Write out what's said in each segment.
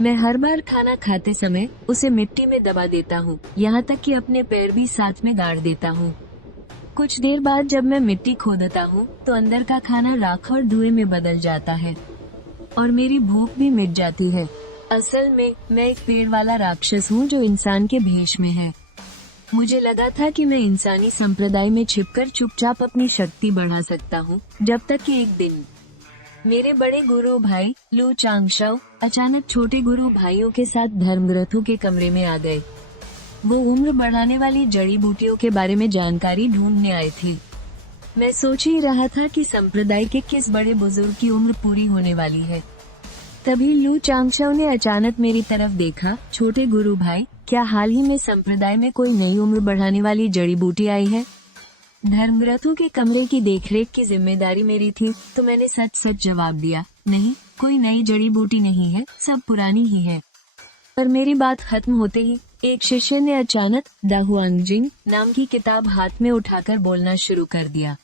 मैं हर बार खाना खाते समय उसे मिट्टी में दबा देता हूँ, यहाँ तक कि अपने पैर भी साथ में गाड़ देता हूँ। कुछ देर बाद जब मैं मिट्टी खोदता हूँ तो अंदर का खाना राख और धुएं में बदल जाता है और मेरी भूख भी मिट जाती है। असल में मैं एक पेड़ वाला राक्षस हूँ जो इंसान के भेष में है। मुझे लगा था कि मैं इंसानी संप्रदाय में छिपकर चुपचाप अपनी शक्ति बढ़ा सकता हूँ, जब तक कि एक दिन मेरे बड़े गुरु भाई लू चांगशाओ अचानक छोटे गुरु भाइयों के साथ धर्मग्रंथों के कमरे में आ गए। वो उम्र बढ़ाने वाली जड़ी बूटियों के बारे में जानकारी ढूंढने आए थे। मैं सोच ही रहा था कि संप्रदाय के किस बड़े बुजुर्ग की उम्र पूरी होने वाली है। तभी लू चांगशाओ ने अचानक मेरी तरफ देखा। छोटे गुरु भाई, क्या हाल ही में संप्रदाय में कोई नई उम्र बढ़ाने वाली जड़ी बूटी आई है? धर्मग्रंथों के कमरे की देखरेख की जिम्मेदारी मेरी थी, तो मैंने सच सच जवाब दिया, नहीं, कोई नई जड़ी बूटी नहीं है, सब पुरानी ही है। पर मेरी बात खत्म होते ही एक शिष्य ने अचानक द हुआंगजिंग नाम की किताब हाथ में उठाकर बोलना शुरू कर दिया।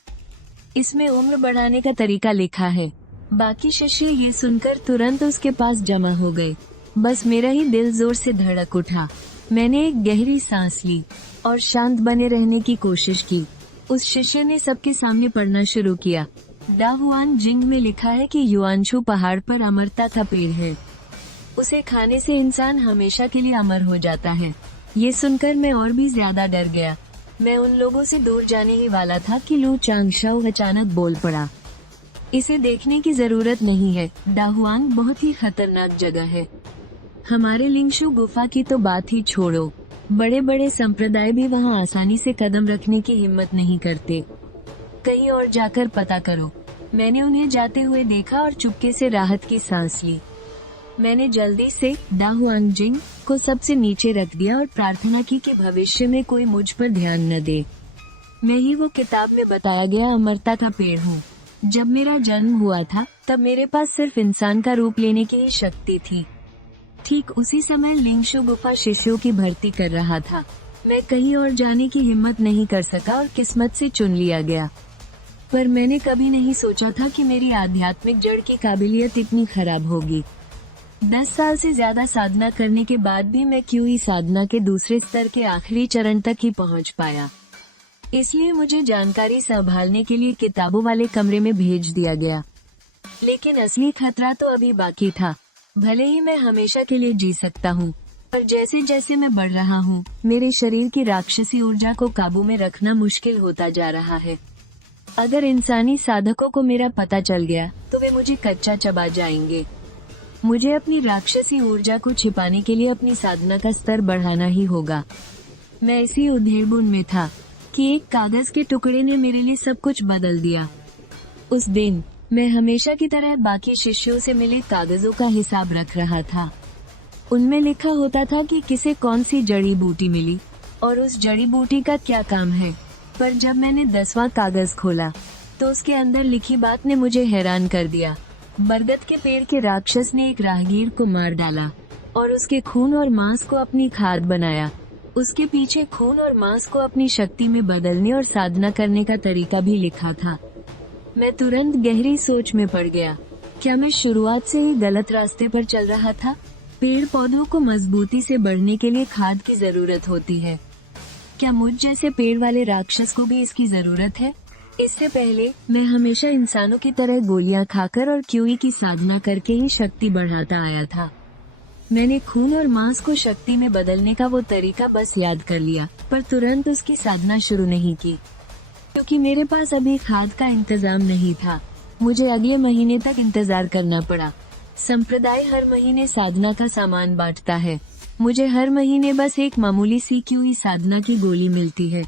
इसमें उम्र बढ़ाने का तरीका लिखा है। बाकी शिष्य ये सुनकर तुरंत उसके पास जमा हो गए। बस मेरा ही दिल जोर से धड़क उठा। मैंने एक गहरी सांस ली और शांत बने रहने की कोशिश की। उस शिष्य ने सबके सामने पढ़ना शुरू किया। द हुआंगजिंग में लिखा है कि युआनशु पहाड़ पर अमरता का पेड़ है, उसे खाने से इंसान हमेशा के लिए अमर हो जाता है। ये सुनकर मैं और भी ज्यादा डर गया। मैं उन लोगों से दूर जाने ही वाला था कि लू चांगशाओ अचानक बोल पड़ा, इसे देखने की जरूरत नहीं है, द हुआंग बहुत ही खतरनाक जगह है। हमारे लिंगशु गुफा की तो बात ही छोड़ो, बड़े बड़े संप्रदाय भी वहाँ आसानी से कदम रखने की हिम्मत नहीं करते। कहीं और जाकर पता करो। मैंने उन्हें जाते हुए देखा और चुपके से राहत की सांस ली। मैंने जल्दी से द हुआंगजिंग को सबसे नीचे रख दिया और प्रार्थना की कि भविष्य में कोई मुझ पर ध्यान न दे। मैं ही वो किताब में बताया गया अमरता का पेड़ हूँ। जब मेरा जन्म हुआ था तब मेरे पास सिर्फ इंसान का रूप लेने की ही शक्ति थी। ठीक उसी समय लिंगशु गुफा शिष्यों की भर्ती कर रहा था। मैं कहीं और जाने की हिम्मत नहीं कर सका और किस्मत से चुन लिया गया। पर मैंने कभी नहीं सोचा था कि मेरी आध्यात्मिक जड़ की काबिलियत इतनी खराब होगी। 10 साल से ज्यादा साधना करने के बाद भी मैं क्यूई साधना के दूसरे स्तर के आखिरी चरण तक ही पहुंच पाया। इसलिए मुझे जानकारी संभालने के लिए किताबों वाले कमरे में भेज दिया गया। लेकिन असली खतरा तो अभी बाकी था। भले ही मैं हमेशा के लिए जी सकता हूँ, पर जैसे जैसे मैं बढ़ रहा हूँ, मेरे शरीर की राक्षसी ऊर्जा को काबू में रखना मुश्किल होता जा रहा है। अगर इंसानी साधकों को मेरा पता चल गया तो वे मुझे कच्चा चबा जाएंगे। मुझे अपनी राक्षसी ऊर्जा को छिपाने के लिए अपनी साधना का स्तर बढ़ाना ही होगा। मैं इसी उधेड़बुन में था कि एक कागज के टुकड़े ने मेरे लिए सब कुछ बदल दिया। उस दिन मैं हमेशा की तरह बाकी शिष्यों से मिले कागजों का हिसाब रख रहा था। उनमें लिखा होता था कि किसे कौन सी जड़ी बूटी मिली और उस जड़ी बूटी का क्या काम है। पर जब मैंने 10वां कागज खोला तो उसके अंदर लिखी बात ने मुझे हैरान कर दिया। बरगद के पेड़ के राक्षस ने एक राहगीर को मार डाला और उसके खून और मांस को अपनी खाद बनाया। उसके पीछे खून और मांस को अपनी शक्ति में बदलने और साधना करने का तरीका भी लिखा था। मैं तुरंत गहरी सोच में पड़ गया। क्या मैं शुरुआत से ही गलत रास्ते पर चल रहा था? पेड़ पौधों को मजबूती से बढ़ने के लिए खाद की जरूरत होती है। क्या मुझ जैसे पेड़ वाले राक्षस को भी इसकी जरूरत है? इससे पहले मैं हमेशा इंसानों की तरह गोलियां खाकर और क्यूई की साधना करके ही शक्ति बढ़ाता आया था। मैंने खून और मांस को शक्ति में बदलने का वो तरीका बस याद कर लिया, पर तुरंत उसकी साधना शुरू नहीं की, क्योंकि मेरे पास अभी खाद का इंतजाम नहीं था। मुझे अगले महीने तक इंतजार करना पड़ा। संप्रदाय हर महीने साधना का सामान बांटता है। मुझे हर महीने बस एक मामूली सी क्यूई साधना की गोली मिलती है।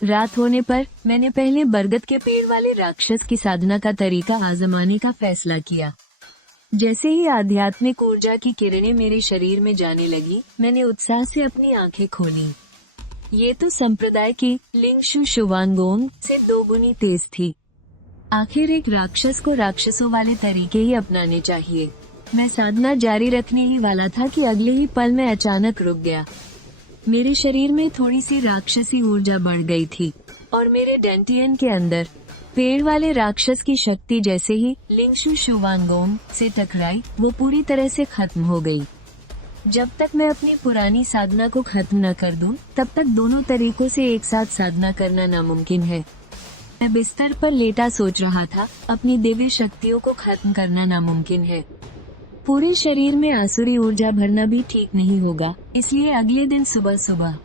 रात होने पर मैंने पहले बरगद के पेड़ वाले राक्षस की साधना का तरीका आजमाने का फैसला किया। जैसे ही आध्यात्मिक ऊर्जा की किरणें मेरे शरीर में जाने लगी, मैंने उत्साह से अपनी आंखें खोली। ये तो संप्रदाय की लिंगशु शुवांगोंग से 2 गुनी तेज थी। आखिर एक राक्षस को राक्षसों वाले तरीके ही अपनाने चाहिए। मैं साधना जारी रखने ही वाला था कि अगले ही पल में अचानक रुक गया। मेरे शरीर में थोड़ी सी राक्षसी ऊर्जा बढ़ गई थी और मेरे डेंटियन के अंदर पेड़ वाले राक्षस की शक्ति जैसे ही लिंगशु शुवांगोंग से टकराई, वो पूरी तरह से खत्म हो गई। जब तक मैं अपनी पुरानी साधना को खत्म न कर दूं, तब तक दोनों तरीकों से एक साथ साधना करना नामुमकिन है। मैं बिस्तर पर लेटा सोच रहा था, अपनी दिव्य शक्तियों को खत्म करना नामुमकिन है। पूरे शरीर में आसुरी ऊर्जा भरना भी ठीक नहीं होगा, इसलिए अगले दिन सुबह सुबह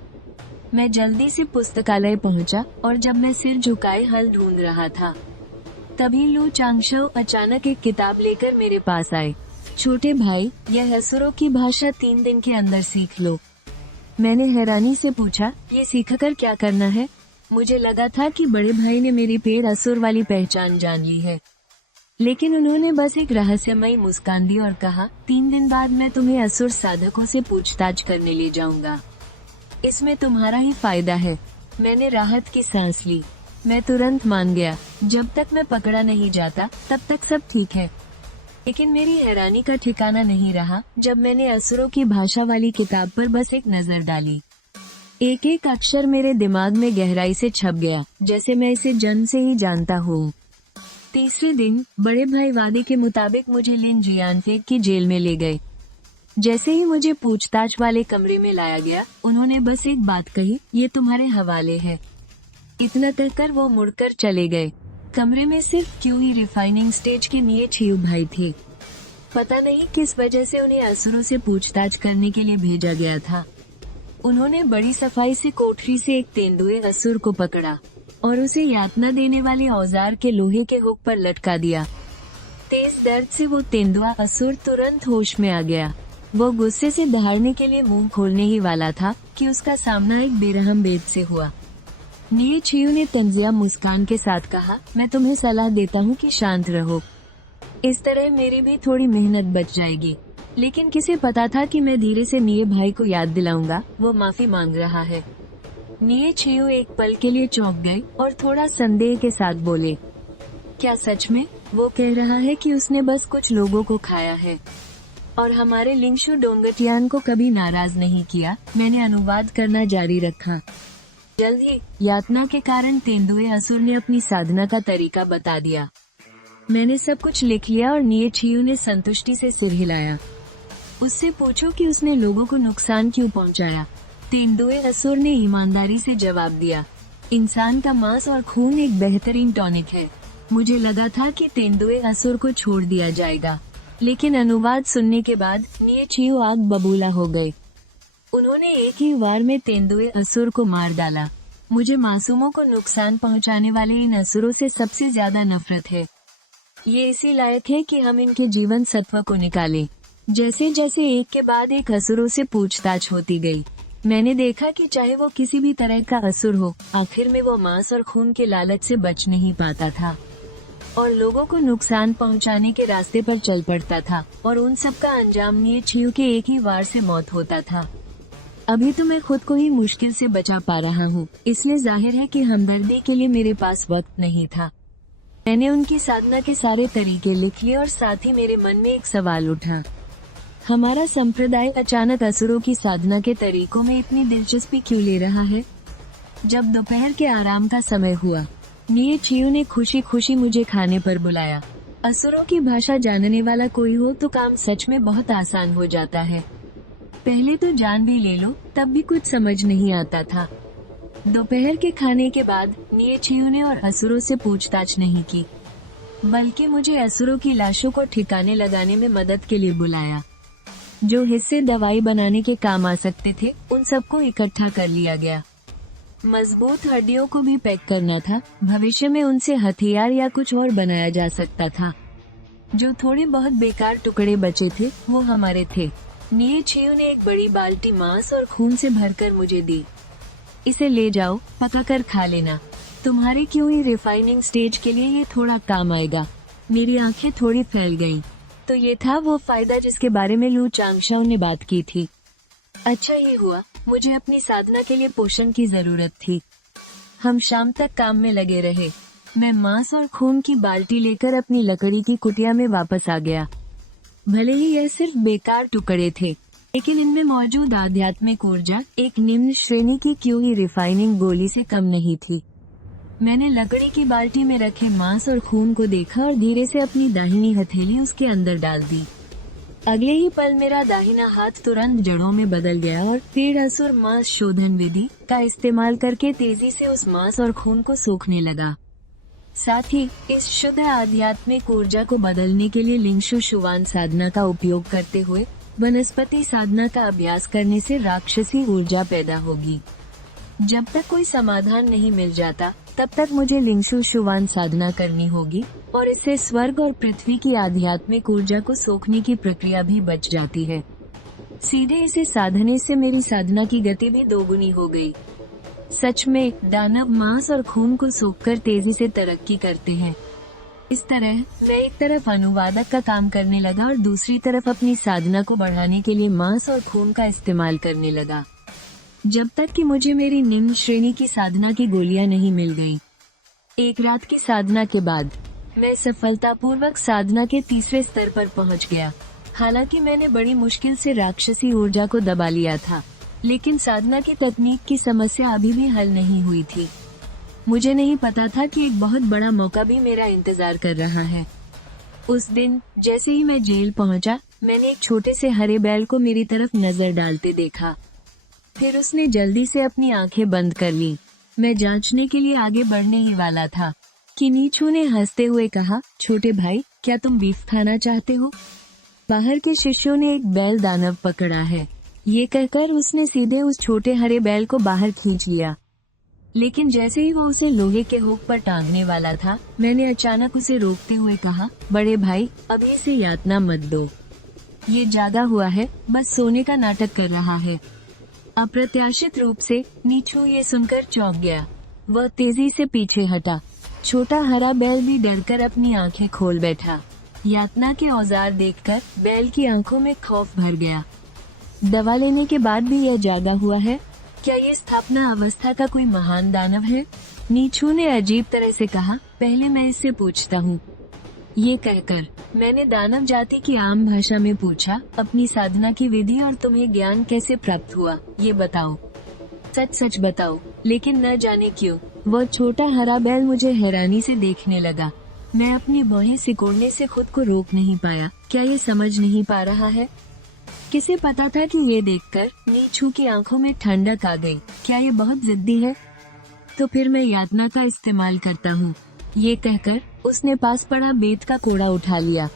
मैं जल्दी से पुस्तकालय पहुंचा और जब मैं सिर झुकाए हल ढूंढ रहा था, तभी लू चांगशो अचानक एक किताब लेकर मेरे पास आए। छोटे भाई, यह असुरों की भाषा 3 दिन के अंदर सीख लो। मैंने हैरानी से पूछा, ये सीखकर क्या करना है? मुझे लगा था कि बड़े भाई ने मेरी पेड़ असुर वाली पहचान जान ली है, लेकिन उन्होंने बस एक रहस्यमयी मुस्कान दी और कहा, 3 दिन बाद मैं तुम्हें असुर साधकों से पूछताछ करने ले जाऊंगा। इसमें तुम्हारा ही फायदा है। मैंने राहत की सांस ली। मैं तुरंत मान गया। जब तक मैं पकड़ा नहीं जाता, तब तक सब ठीक है। लेकिन मेरी हैरानी का ठिकाना नहीं रहा जब मैंने असुरों की भाषा वाली किताब पर बस एक नजर डाली। एक एक अक्षर मेरे दिमाग में गहराई से छप गया, जैसे मैं इसे जन्म से ही जानता हूँ। तीसरे दिन बड़े भाई वादे के मुताबिक मुझे लिन जियानफेक की जेल में ले गए। जैसे ही मुझे पूछताछ वाले कमरे में लाया गया, उन्होंने बस एक बात कही, ये तुम्हारे हवाले है। इतना कहकर वो मुड़कर चले गए। कमरे में सिर्फ क्यों ही रिफाइनिंग स्टेज के निये छियू भाई थे। पता नहीं किस वजह से उन्हें असुरों से पूछताछ करने के लिए भेजा गया था। उन्होंने बड़ी सफाई से कोठरी से एक तेंदुए असुर को पकड़ा और उसे यातना देने वाले औजार के लोहे के हुक पर लटका दिया। तेज दर्द से वो तेंदुआ असुर तुरंत होश में आ गया। वो गुस्से से दहाड़ने के लिए मुंह खोलने ही वाला था कि उसका सामना एक बेरहम बेद से हुआ। निये छियू ने तंजिया मुस्कान के साथ कहा, मैं तुम्हें सलाह देता हूँ कि शांत रहो। इस तरह मेरी भी थोड़ी मेहनत बच जाएगी। लेकिन किसे पता था कि मैं धीरे से निये भाई को याद दिलाऊंगा, वो माफी मांग रहा है। निये छियू एक पल के लिए चौंक गए और थोड़ा संदेह के साथ बोले, क्या सच में? वो कह रहा है कि उसने बस कुछ लोगों को खाया है और हमारे लिंगशु डोंगटियान को कभी नाराज नहीं किया। मैंने अनुवाद करना जारी रखा। जल्द ही यातना के कारण तेंदुए असुर ने अपनी साधना का तरीका बता दिया। मैंने सब कुछ लिख लिया और निये छियू ने संतुष्टि से सिर हिलाया। उससे पूछो कि उसने लोगों को नुकसान क्यों पहुंचाया। तेंदुए असुर ने ईमानदारी से जवाब दिया, इंसान का मांस और खून एक बेहतरीन टॉनिक है। मुझे लगा था कि तेंदुए असुर को छोड़ दिया जाएगा, लेकिन अनुवाद सुनने के बाद निये छियू आग बबूला हो गए। उन्होंने एक ही वार में तेंदुए असुर को मार डाला। मुझे मासूमों को नुकसान पहुंचाने वाले इन असुरों से सबसे ज्यादा नफरत है। ये इसी लायक है कि हम इनके जीवन सत्व को निकालें। जैसे जैसे एक के बाद एक असुरों से पूछताछ होती गई, मैंने देखा कि चाहे वो किसी भी तरह का असुर हो, आखिर में वो मांस और खून के लालच से बच नहीं पाता था और लोगों को नुकसान पहुंचाने के रास्ते पर चल पड़ता था, और उन सब का अंजाम निये छियू के एक ही वार से मौत होता था। अभी तो मैं खुद को ही मुश्किल से बचा पा रहा हूँ, इसलिए जाहिर है कि हमदर्दी के लिए मेरे पास वक्त नहीं था। मैंने उनकी साधना के सारे तरीके लिख लिए और साथ ही मेरे मन में एक सवाल उठा, हमारा संप्रदाय अचानक असुरों की साधना के तरीकों में इतनी दिलचस्पी क्यों ले रहा है? जब दोपहर के आराम का समय हुआ, निये छियू ने खुशी खुशी मुझे खाने पर बुलाया। असुरों की भाषा जानने वाला कोई हो तो काम सच में बहुत आसान हो जाता है। पहले तो जान भी ले लो, तब भी कुछ समझ नहीं आता था। दोपहर के खाने के बाद निये छियू ने और असुरों से पूछताछ नहीं की, बल्कि मुझे असुरों की लाशों को ठिकाने लगाने में मदद के लिए बुलाया। जो हिस्से दवाई बनाने के काम आ सकते थे, उन सबको इकट्ठा कर लिया गया। मजबूत हड्डियों को भी पैक करना था। भविष्य में उनसे हथियार या कुछ और बनाया जा सकता था। जो थोड़े बहुत बेकार टुकड़े बचे थे, वो हमारे थे। निये छियू ने एक बड़ी बाल्टी मांस और खून से भरकर मुझे दी। इसे ले जाओ, पकाकर खा लेना। तुम्हारे क्यों ही रिफाइनिंग स्टेज के लिए ये थोड़ा काम आएगा। मेरी आंखें थोड़ी फैल गईं। तो ये था वो फायदा जिसके बारे में लू चांगशाओ ने बात की थी। अच्छा ये हुआ, मुझे अपनी साधना के लिए पोषण की जरूरत थी। हम शाम तक काम में लगे रहे। मैं मांस और खून की बाल्टी लेकर अपनी लकड़ी की कुटिया में वापस आ गया। भले ही यह सिर्फ बेकार टुकड़े थे, लेकिन इनमें मौजूद आध्यात्मिक ऊर्जा एक निम्न श्रेणी की क्यों ही रिफाइनिंग गोली से कम नहीं थी। मैंने लकड़ी की बाल्टी में रखे मांस और खून को देखा और धीरे से अपनी दाहिनी हथेली उसके अंदर डाल दी। अगले ही पल मेरा दाहिना हाथ तुरंत जड़ों में बदल गया और फिर असुर मांस शोधन विधि का इस्तेमाल करके तेजी से उस मांस और खून को सोखने लगा। साथ ही इस शुद्ध आध्यात्मिक ऊर्जा को बदलने के लिए लिंगशु शुवान साधना का उपयोग करते हुए वनस्पति साधना का अभ्यास करने से राक्षसी ऊर्जा पैदा होगी। जब तक कोई समाधान नहीं मिल जाता तब तक मुझे लिंगशु शुवान साधना करनी होगी और इससे स्वर्ग और पृथ्वी की आध्यात्मिक ऊर्जा को सोखने की प्रक्रिया भी बच जाती है। सीधे इसे साधने से मेरी साधना की गति भी दोगुनी हो गई। सच में दानव मांस और खून को सोखकर तेजी से तरक्की करते हैं। इस तरह मैं एक तरफ अनुवादक का काम करने लगा और दूसरी तरफ अपनी साधना को बढ़ाने के लिए मांस और खून का इस्तेमाल करने लगा, जब तक कि मुझे मेरी निम्न श्रेणी की साधना की गोलियां नहीं मिल गईं। एक रात की साधना के बाद मैं सफलतापूर्वक साधना के तीसरे स्तर पर पहुंच गया। हालांकि मैंने बड़ी मुश्किल से राक्षसी ऊर्जा को दबा लिया था, लेकिन साधना की तकनीक की समस्या अभी भी हल नहीं हुई थी। मुझे नहीं पता था कि एक बहुत बड़ा मौका भी मेरा इंतजार कर रहा है। उस दिन जैसे ही मैं जेल पहुंचा, मैंने एक छोटे से हरे बैल को मेरी तरफ नजर डालते देखा। फिर उसने जल्दी से अपनी आंखें बंद कर ली। मैं जांचने के लिए आगे बढ़ने ही वाला था कि नीचू ने हंसते हुए कहा, छोटे भाई, क्या तुम बीफ खाना चाहते हो? बाहर के शिष्यों ने एक बैल दानव पकड़ा है। ये कहकर उसने सीधे उस छोटे हरे बैल को बाहर खींच लिया। लेकिन जैसे ही वो उसे लोहे के हुक पर टांगने वाला था, मैंने अचानक उसे रोकते हुए कहा, बड़े भाई, अभी इसे यातना मत दो। ये जागा हुआ है, बस सोने का नाटक कर रहा है। अप्रत्याशित रूप से नीचू ये सुनकर चौंक गया। वह तेजी से पीछे हटा। छोटा हरा बैल भी डरकर अपनी आंखें खोल बैठा। यातना के औजार देखकर बैल की आंखों में खौफ भर गया। दवा लेने के बाद भी यह जागा हुआ है? क्या ये स्थापना अवस्था का कोई महान दानव है? नीचू ने अजीब तरह से कहा, पहले मैं इससे पूछता हूँ। ये कहकर मैंने दानव जाति की आम भाषा में पूछा, अपनी साधना की विधि और तुम्हें ज्ञान कैसे प्राप्त हुआ, ये बताओ। सच सच बताओ। लेकिन न जाने क्यों वह छोटा हरा बैल मुझे हैरानी से देखने लगा। मैं अपनी बाहें सिकोड़ने से खुद को रोक नहीं पाया। क्या ये समझ नहीं पा रहा है? किसे पता था कि ये देखकर नीचू की आंखों में ठंडक आ गई। क्या ये बहुत जिद्दी है? तो फिर मैं यातना का इस्तेमाल करता हूँ। ये कहकर उसने पास पड़ा बेत का कोड़ा उठा लिया।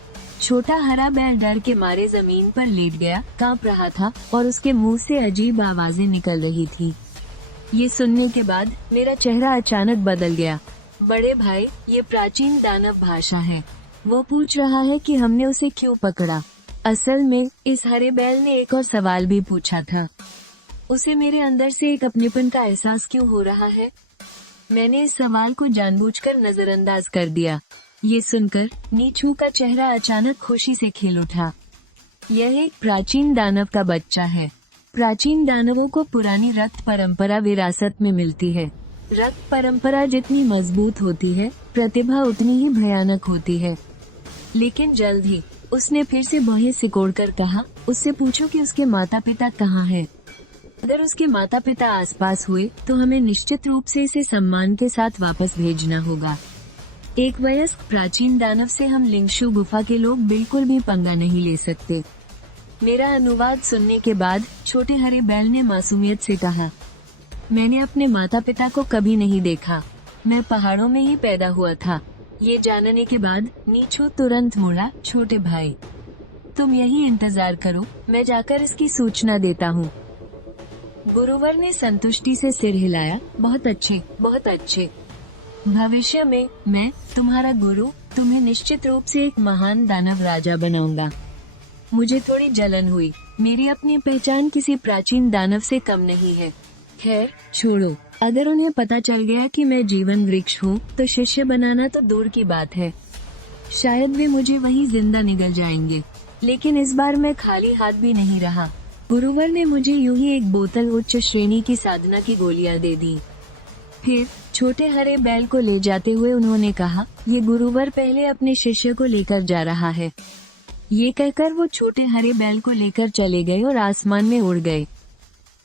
छोटा हरा बैल डर के मारे जमीन पर लेट गया, कांप रहा था और उसके मुंह से अजीब आवाजें निकल रही थी। ये सुनने के बाद मेरा चेहरा अचानक बदल गया। बड़े भाई, ये प्राचीन दानव भाषा है। वो पूछ रहा है कि हमने उसे क्यों पकड़ा। असल में इस हरे बैल ने एक और सवाल भी पूछा था। उसे मेरे अंदर से एक अपनेपन का एहसास क्यों हो रहा है? मैंने इस सवाल को जानबूझकर नजरअंदाज कर दिया। ये सुनकर नीचू का चेहरा अचानक खुशी से खिल उठा। यह एक प्राचीन दानव का बच्चा है। प्राचीन दानवों को पुरानी रक्त परंपरा विरासत में मिलती है। रक्त परंपरा जितनी मजबूत होती है, प्रतिभा उतनी ही भयानक होती है। लेकिन जल्द ही उसने फिर से बाहें सिकोड़कर कहा, उससे पूछो कि उसके माता पिता कहाँ हैं। अगर उसके माता पिता आसपास हुए तो हमें निश्चित रूप से इसे सम्मान के साथ वापस भेजना होगा। एक वयस्क प्राचीन दानव से हम लिंगशु गुफा के लोग बिल्कुल भी पंगा नहीं ले सकते। मेरा अनुवाद सुनने के बाद छोटे हरे बैल ने मासूमियत से कहा, मैंने अपने माता पिता को कभी नहीं देखा। मैं पहाड़ों में ही पैदा हुआ था। ये जानने के बाद नीचू तुरंत मुड़ा, छोटे भाई, तुम यही इंतजार करो, मैं जाकर इसकी सूचना देता हूँ। गुरुवर ने संतुष्टि से सिर हिलाया। बहुत अच्छे, बहुत अच्छे। भविष्य में मैं तुम्हारा गुरु तुम्हें निश्चित रूप से एक महान दानव राजा बनाऊंगा। मुझे थोड़ी जलन हुई। मेरी अपनी पहचान किसी प्राचीन दानव से कम नहीं है। खैर छोड़ो, अगर उन्हें पता चल गया कि मैं जीवन वृक्ष हूँ तो शिष्य बनाना तो दूर की बात है। शायद वे मुझे वहीं जिंदा निगल जाएंगे। लेकिन इस बार मैं खाली हाथ भी नहीं रहा। गुरुवर ने मुझे यूं ही एक बोतल उच्च श्रेणी की साधना की गोलियां दे दी। फिर छोटे हरे बैल को ले जाते हुए उन्होंने कहा, ये गुरुवर पहले अपने शिष्य को लेकर जा रहा है। ये कहकर वो छोटे हरे बैल को लेकर चले गए और आसमान में उड़ गए।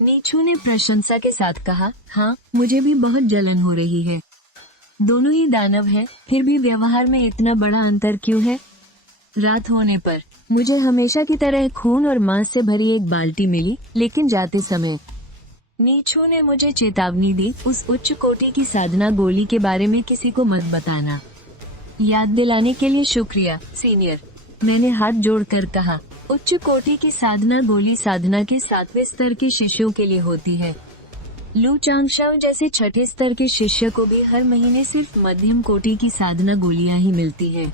नीचू ने प्रशंसा के साथ कहा, हाँ, मुझे भी बहुत जलन हो रही है। दोनों ही दानव हैं, फिर भी व्यवहार में इतना बड़ा अंतर क्यों है? रात होने पर मुझे हमेशा की तरह खून और मांस से भरी एक बाल्टी मिली, लेकिन जाते समय नीछू ने मुझे चेतावनी दी, उस उच्च कोटि की साधना गोली के बारे में किसी को मत बताना। याद दिलाने के लिए शुक्रिया, सीनियर, मैंने हाथ जोड़कर कहा। उच्च कोटि की साधना गोली साधना के 7वें स्तर के शिष्यों के लिए होती है। लू चांगशाओ जैसे छठे स्तर के शिष्य को भी हर महीने सिर्फ मध्यम कोटि की साधना गोलियां ही मिलती है।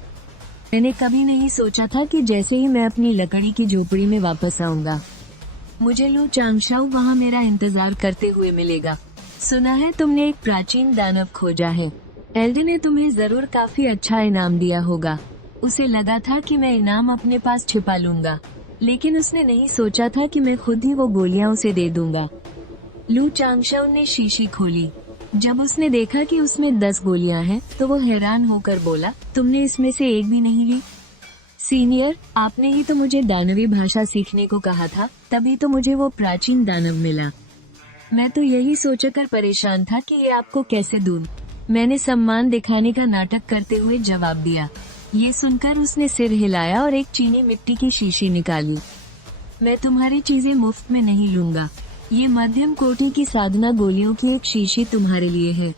मैंने कभी नहीं सोचा था कि जैसे ही मैं अपनी लकड़ी की झोपड़ी में वापस आऊंगा, मुझे लू चांगशाओ वहाँ मेरा इंतजार करते हुए मिलेगा। सुना है तुमने एक प्राचीन दानव खोजा है। एल्डे ने तुम्हें जरूर काफी अच्छा इनाम दिया होगा। उसे लगा था कि मैं इनाम अपने पास छिपा लूंगा, लेकिन उसने नहीं सोचा था कि मैं खुद ही वो गोलियां उसे दे दूंगा। लू चांगशाओ ने शीशी खोली। जब उसने देखा कि उसमें 10 गोलियां हैं, तो वो हैरान होकर बोला, तुमने इसमें से एक भी नहीं ली? सीनियर, आपने ही तो मुझे दानवी भाषा सीखने को कहा था, तभी तो मुझे वो प्राचीन दानव मिला। मैं तो यही सोचकर परेशान था कि ये आपको कैसे दूं। मैंने सम्मान दिखाने का नाटक करते हुए जवाब दिया। ये सुनकर उसने सिर हिलाया और एक चीनी मिट्टी की शीशी निकाली। मैं तुम्हारी चीजें मुफ्त में नहीं लूंगा। ये मध्यम कोटि की साधना गोलियों की एक शीशी तुम्हारे लिए है।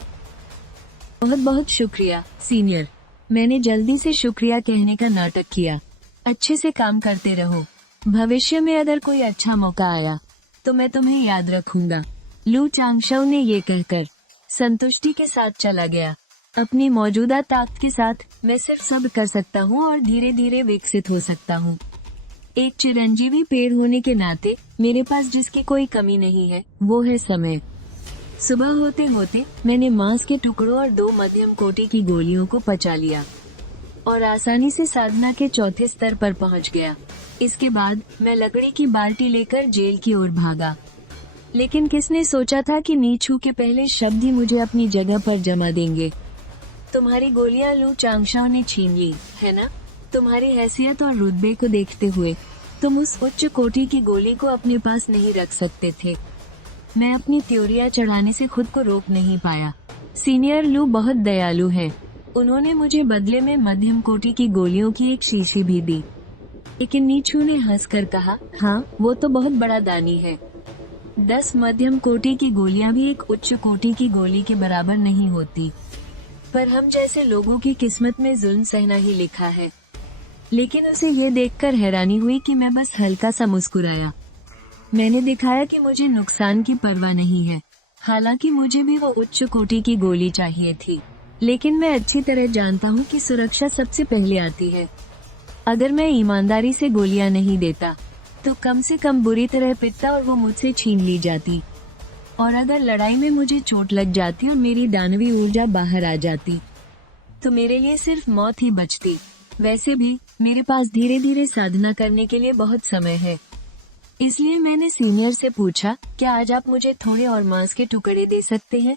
बहुत बहुत शुक्रिया, सीनियर। मैंने जल्दी से शुक्रिया कहने का नाटक किया। अच्छे से काम करते रहो। भविष्य में अगर कोई अच्छा मौका आया, तो मैं तुम्हें याद रखूंगा। लू चांगशाओ ने ये कहकर संतुष्टि के साथ चला गया। अपनी मौजूदा ताकत के साथ मैं सिर्फ सब कर सकता हूँ और धीरे धीरे विकसित हो सकता हूँ। एक चिरंजीवी पेड़ होने के नाते मेरे पास जिसकी कोई कमी नहीं है, वो है समय। सुबह होते होते मैंने मांस के टुकड़ों और 2 मध्यम कोटि की गोलियों को पचा लिया और आसानी से साधना के 4थे स्तर पर पहुंच गया। इसके बाद मैं लकड़ी की बाल्टी लेकर जेल की ओर भागा। लेकिन किसने सोचा था कि नीछू के पहले शब्द ही मुझे अपनी जगह पर जमा देंगे। तुम्हारी गोलियां लू चांगशाओ ने छीन ली, है ना? तुम्हारी हैसियत और रुतबे को देखते हुए तुम उस उच्च कोटि की गोली को अपने पास नहीं रख सकते थे। मैं अपनी त्योरियां चढ़ाने से खुद को रोक नहीं पाया। सीनियर लू बहुत दयालु है। उन्होंने मुझे बदले में मध्यम कोटि की गोलियों की एक शीशी भी दी। लेकिन नीछू ने हंसकर कहा, हाँ, वो तो बहुत बड़ा दानी है। 10 मध्यम कोटि की गोलियां भी एक उच्च कोटि की गोली के बराबर नहीं होती। पर हम जैसे लोगों की किस्मत में जुल्म सहना ही लिखा है। लेकिन उसे ये देखकर हैरानी हुई कि मैं बस हल्का सा मुस्कुराया। मैंने दिखाया कि मुझे नुकसान की परवाह नहीं है। हालांकि मुझे भी वो उच्च कोटि की गोली चाहिए थी, लेकिन मैं अच्छी तरह जानता हूँ कि सुरक्षा सबसे पहले आती है। अगर मैं ईमानदारी से गोलियां नहीं देता, तो कम से कम बुरी तरह पिटता और वो मुझसे छीन ली जाती। और अगर लड़ाई में मुझे चोट लग जाती और मेरी दानवी ऊर्जा बाहर आ जाती, तो मेरे लिए सिर्फ मौत ही बचती। वैसे भी मेरे पास धीरे धीरे साधना करने के लिए बहुत समय है। इसलिए मैंने सीनियर से पूछा, क्या आज आप मुझे थोड़े और मांस के टुकड़े दे सकते हैं?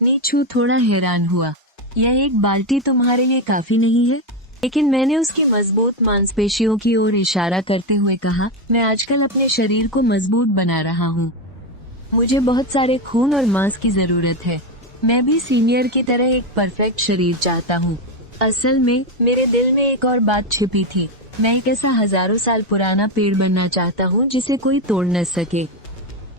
नीछू थोड़ा हैरान हुआ। यह एक बाल्टी तुम्हारे लिए काफी नहीं है? लेकिन मैंने उसकी मजबूत मांसपेशियों की ओर इशारा करते हुए कहा, मैं आजकल अपने शरीर को मजबूत बना रहा हूँ। मुझे बहुत सारे खून और मांस की जरूरत है। मैं भी सीनियर की तरह एक परफेक्ट शरीर चाहता हूँ। असल में मेरे दिल में एक और बात छिपी थी। मैं एक ऐसा हजारों साल पुराना पेड़ बनना चाहता हूँ जिसे कोई तोड़ न सके।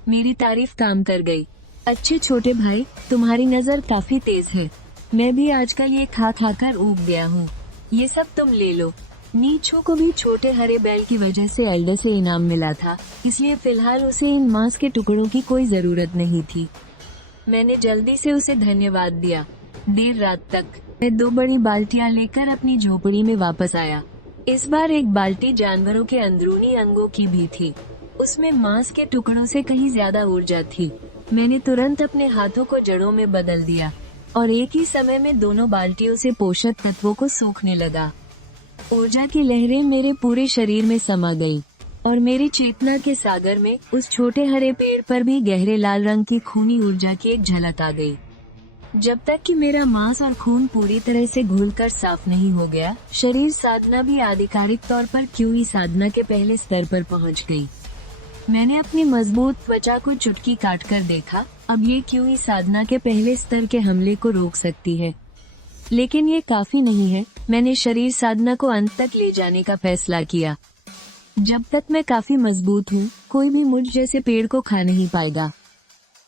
मेरी तारीफ काम कर गई। अच्छे छोटे भाई, तुम्हारी नजर काफी तेज है। मैं भी आजकल ये खा खा कर ऊब गया हूँ। ये सब तुम ले लो। नीछू को भी छोटे हरे बैल की वजह से एल्डर से इनाम मिला था, इसलिए फिलहाल उसे इन मांस के टुकड़ों की कोई जरूरत नहीं थी। मैंने जल्दी से उसे धन्यवाद दिया। देर रात तक मैं 2 बड़ी बाल्टियां लेकर अपनी झोपड़ी में वापस आया। इस बार एक बाल्टी जानवरों के अंदरूनी अंगों की भी थी। उसमें मांस के टुकड़ों से कहीं ज्यादा ऊर्जा थी। मैंने तुरंत अपने हाथों को जड़ों में बदल दिया और एक ही समय में दोनों बाल्टियों से पोषक तत्वों को सोखने लगा। ऊर्जा की लहरें मेरे पूरे शरीर में समा गईं और मेरी चेतना के सागर में उस छोटे हरे पेड़ पर भी गहरे लाल रंग की खूनी ऊर्जा की एक झलक आ गई। जब तक कि मेरा मांस और खून पूरी तरह से घुलकर साफ नहीं हो गया, शरीर साधना भी आधिकारिक तौर पर क्यूई साधना के पहले स्तर पर पहुंच गई। मैंने अपनी मजबूत त्वचा को चुटकी काटकर देखा। अब ये क्यूई साधना के पहले स्तर के हमले को रोक सकती है, लेकिन ये काफी नहीं है। मैंने शरीर साधना को अंत तक ले जाने का फैसला किया। जब तक मैं काफी मजबूत हूँ, कोई भी मुझ जैसे पेड़ को खा नहीं पाएगा।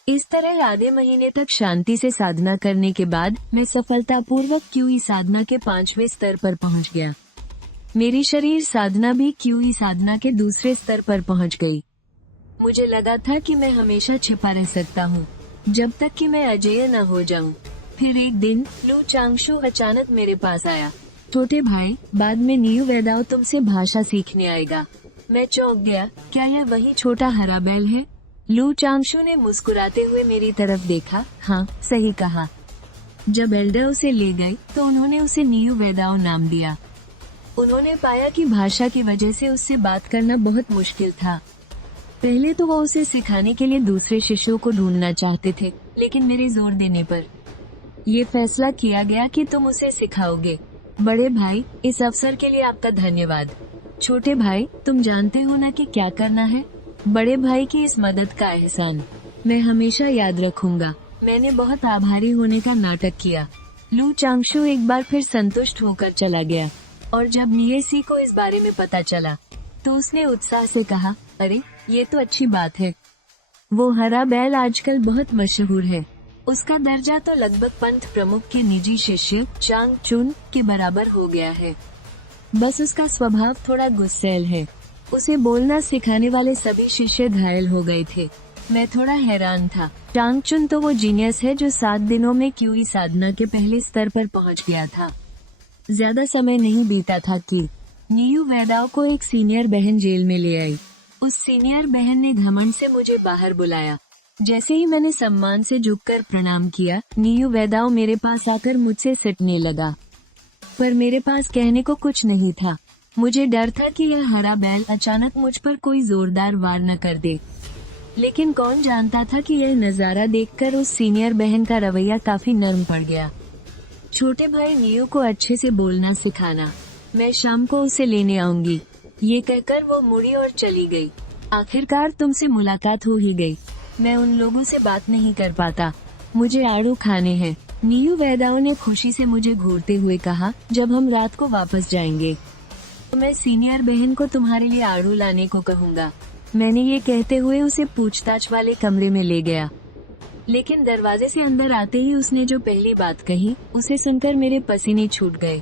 इस तरह आधे महीने तक शांति से साधना करने के बाद मैं सफलतापूर्वक QE साधना के 5वें स्तर पर पहुँच गया। मेरी शरीर साधना भी QE साधना के दूसरे स्तर पर पहुँच गई। मुझे लगा था कि मैं हमेशा छिपा रह सकता हूँ, जब तक कि मैं अजेय न हो जाऊं। फिर एक दिन लू चांगशू अचानक मेरे पास आया। छोटे भाई, बाद में नीयू वेदाओ तुमसे भाषा सीखने आएगा। मैं चौंक गया। क्या यह वही छोटा हरा बैल है? लू चांगशू ने मुस्कुराते हुए मेरी तरफ देखा। हाँ, सही कहा। जब एल्डर उसे ले गए तो उन्होंने उसे नीयू वेदाओ नाम दिया। उन्होंने पाया कि भाषा की वजह से उससे बात करना बहुत मुश्किल था। पहले तो वो उसे सिखाने के लिए दूसरे शिष्यों को ढूंढना चाहते थे, लेकिन मेरे जोर देने पर ये फैसला किया गया कि तुम उसे सिखाओगे। बड़े भाई, इस अवसर के लिए आपका धन्यवाद। छोटे भाई, तुम जानते हो ना कि क्या करना है। बड़े भाई की इस मदद का एहसान मैं हमेशा याद रखूंगा। मैंने बहुत आभारी होने का नाटक किया। लू चांगशू एक बार फिर संतुष्ट होकर चला गया, और जब नियेसी को इस बारे में पता चला तो उसने उत्साह से कहा, अरे ये तो अच्छी बात है। वो हरा बैल आजकल बहुत मशहूर है। उसका दर्जा तो लगभग पंथ प्रमुख के निजी शिष्य चांग चुन के बराबर हो गया है। बस उसका स्वभाव थोड़ा गुस्सैल है। उसे बोलना सिखाने वाले सभी शिष्य घायल हो गए थे। मैं थोड़ा हैरान था। चांग चुन तो वो जीनियस है जो 7 दिनों में QE साधना के पहले स्तर पर पहुंच गया था। ज्यादा समय नहीं बीता था कि नीयू वेदाओ को एक सीनियर बहन जेल में ले आई। उस सीनियर बहन ने घमंड से मुझे बाहर बुलाया। जैसे ही मैंने सम्मान से झुककर प्रणाम किया, नीयू वेदाओ मेरे पास आकर मुझसे सटने लगा। पर मेरे पास कहने को कुछ नहीं था। मुझे डर था कि यह हरा बैल अचानक मुझ पर कोई जोरदार वार न कर दे। लेकिन कौन जानता था कि यह नजारा देखकर उस सीनियर बहन का रवैया काफी नर्म पड़ गया। छोटे भाई नीयू को अच्छे से बोलना सिखाना, मैं शाम को उसे लेने आऊंगी। ये कहकर वो मुड़ी और चली गई। आखिरकार तुमसे मुलाकात हो ही गई। मैं उन लोगों से बात नहीं कर पाता। मुझे आड़ू खाने हैं। नीयू वेदाओ ने खुशी से मुझे घूरते हुए कहा, जब हम रात को वापस जाएंगे तो मैं सीनियर बहन को तुम्हारे लिए आड़ू लाने को कहूँगा। मैंने ये कहते हुए उसे पूछताछ वाले कमरे में ले गया। लेकिन दरवाजे से अंदर आते ही उसने जो पहली बात कही, उसे सुनकर मेरे पसीने छूट गए।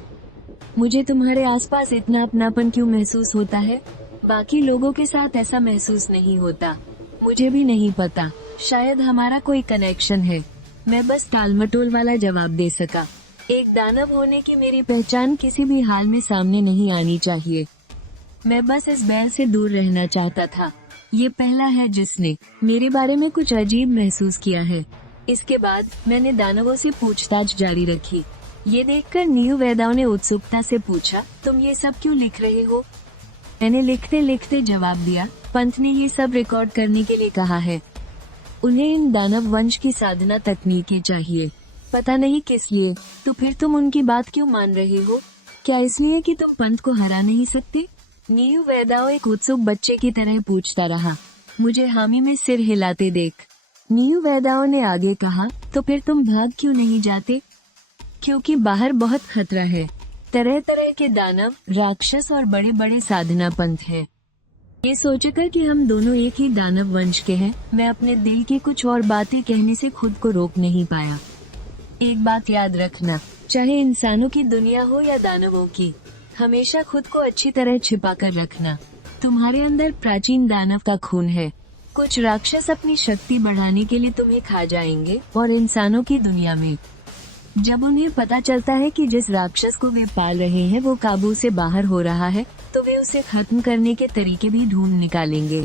मुझे तुम्हारे आसपास इतना अपनापन क्यों महसूस होता है? बाकी लोगों के साथ ऐसा महसूस नहीं होता। मुझे भी नहीं पता। शायद हमारा कोई कनेक्शन है। मैं बस टालमटोल वाला जवाब दे सका। एक दानव होने की मेरी पहचान किसी भी हाल में सामने नहीं आनी चाहिए। मैं बस इस बैल से दूर रहना चाहता था। ये पहला है जिसने मेरे बारे में कुछ अजीब महसूस किया है। इसके बाद मैंने दानवों से पूछताछ जारी रखी। ये देखकर नीयू वेदाओ ने उत्सुकता से पूछा, तुम ये सब क्यों लिख रहे हो? मैंने लिखते लिखते जवाब दिया, पंथ ने ये सब रिकॉर्ड करने के लिए कहा है। उन्हें इन दानव वंश की साधना तकनीकें चाहिए। पता नहीं किस लिए। तो फिर तुम उनकी बात क्यों मान रहे हो? क्या इसलिए कि तुम पंथ को हरा नहीं सकते? नीयू वेदाओ एक उत्सुक बच्चे की तरह पूछता रहा, मुझे हामी में सिर हिलाते देख। नीयू वेदाओ ने आगे कहा, तो फिर तुम भाग क्यों नहीं जाते? क्योंकि बाहर बहुत खतरा है। तरह तरह के दानव, राक्षस और बड़े बड़े साधना पंथ है। ये सोचकर कि हम दोनों एक ही दानव वंश के हैं, मैं अपने दिल की कुछ और बातें कहने से खुद को रोक नहीं पाया। एक बात याद रखना, चाहे इंसानों की दुनिया हो या दानवों की, हमेशा खुद को अच्छी तरह छिपा कर रखना। तुम्हारे अंदर प्राचीन दानव का खून है। कुछ राक्षस अपनी शक्ति बढ़ाने के लिए तुम्हें खा जाएंगे, और इंसानों की दुनिया में जब उन्हें पता चलता है कि जिस राक्षस को वे पाल रहे हैं वो काबू से बाहर हो रहा है, तो वे उसे खत्म करने के तरीके भी ढूंढ निकालेंगे।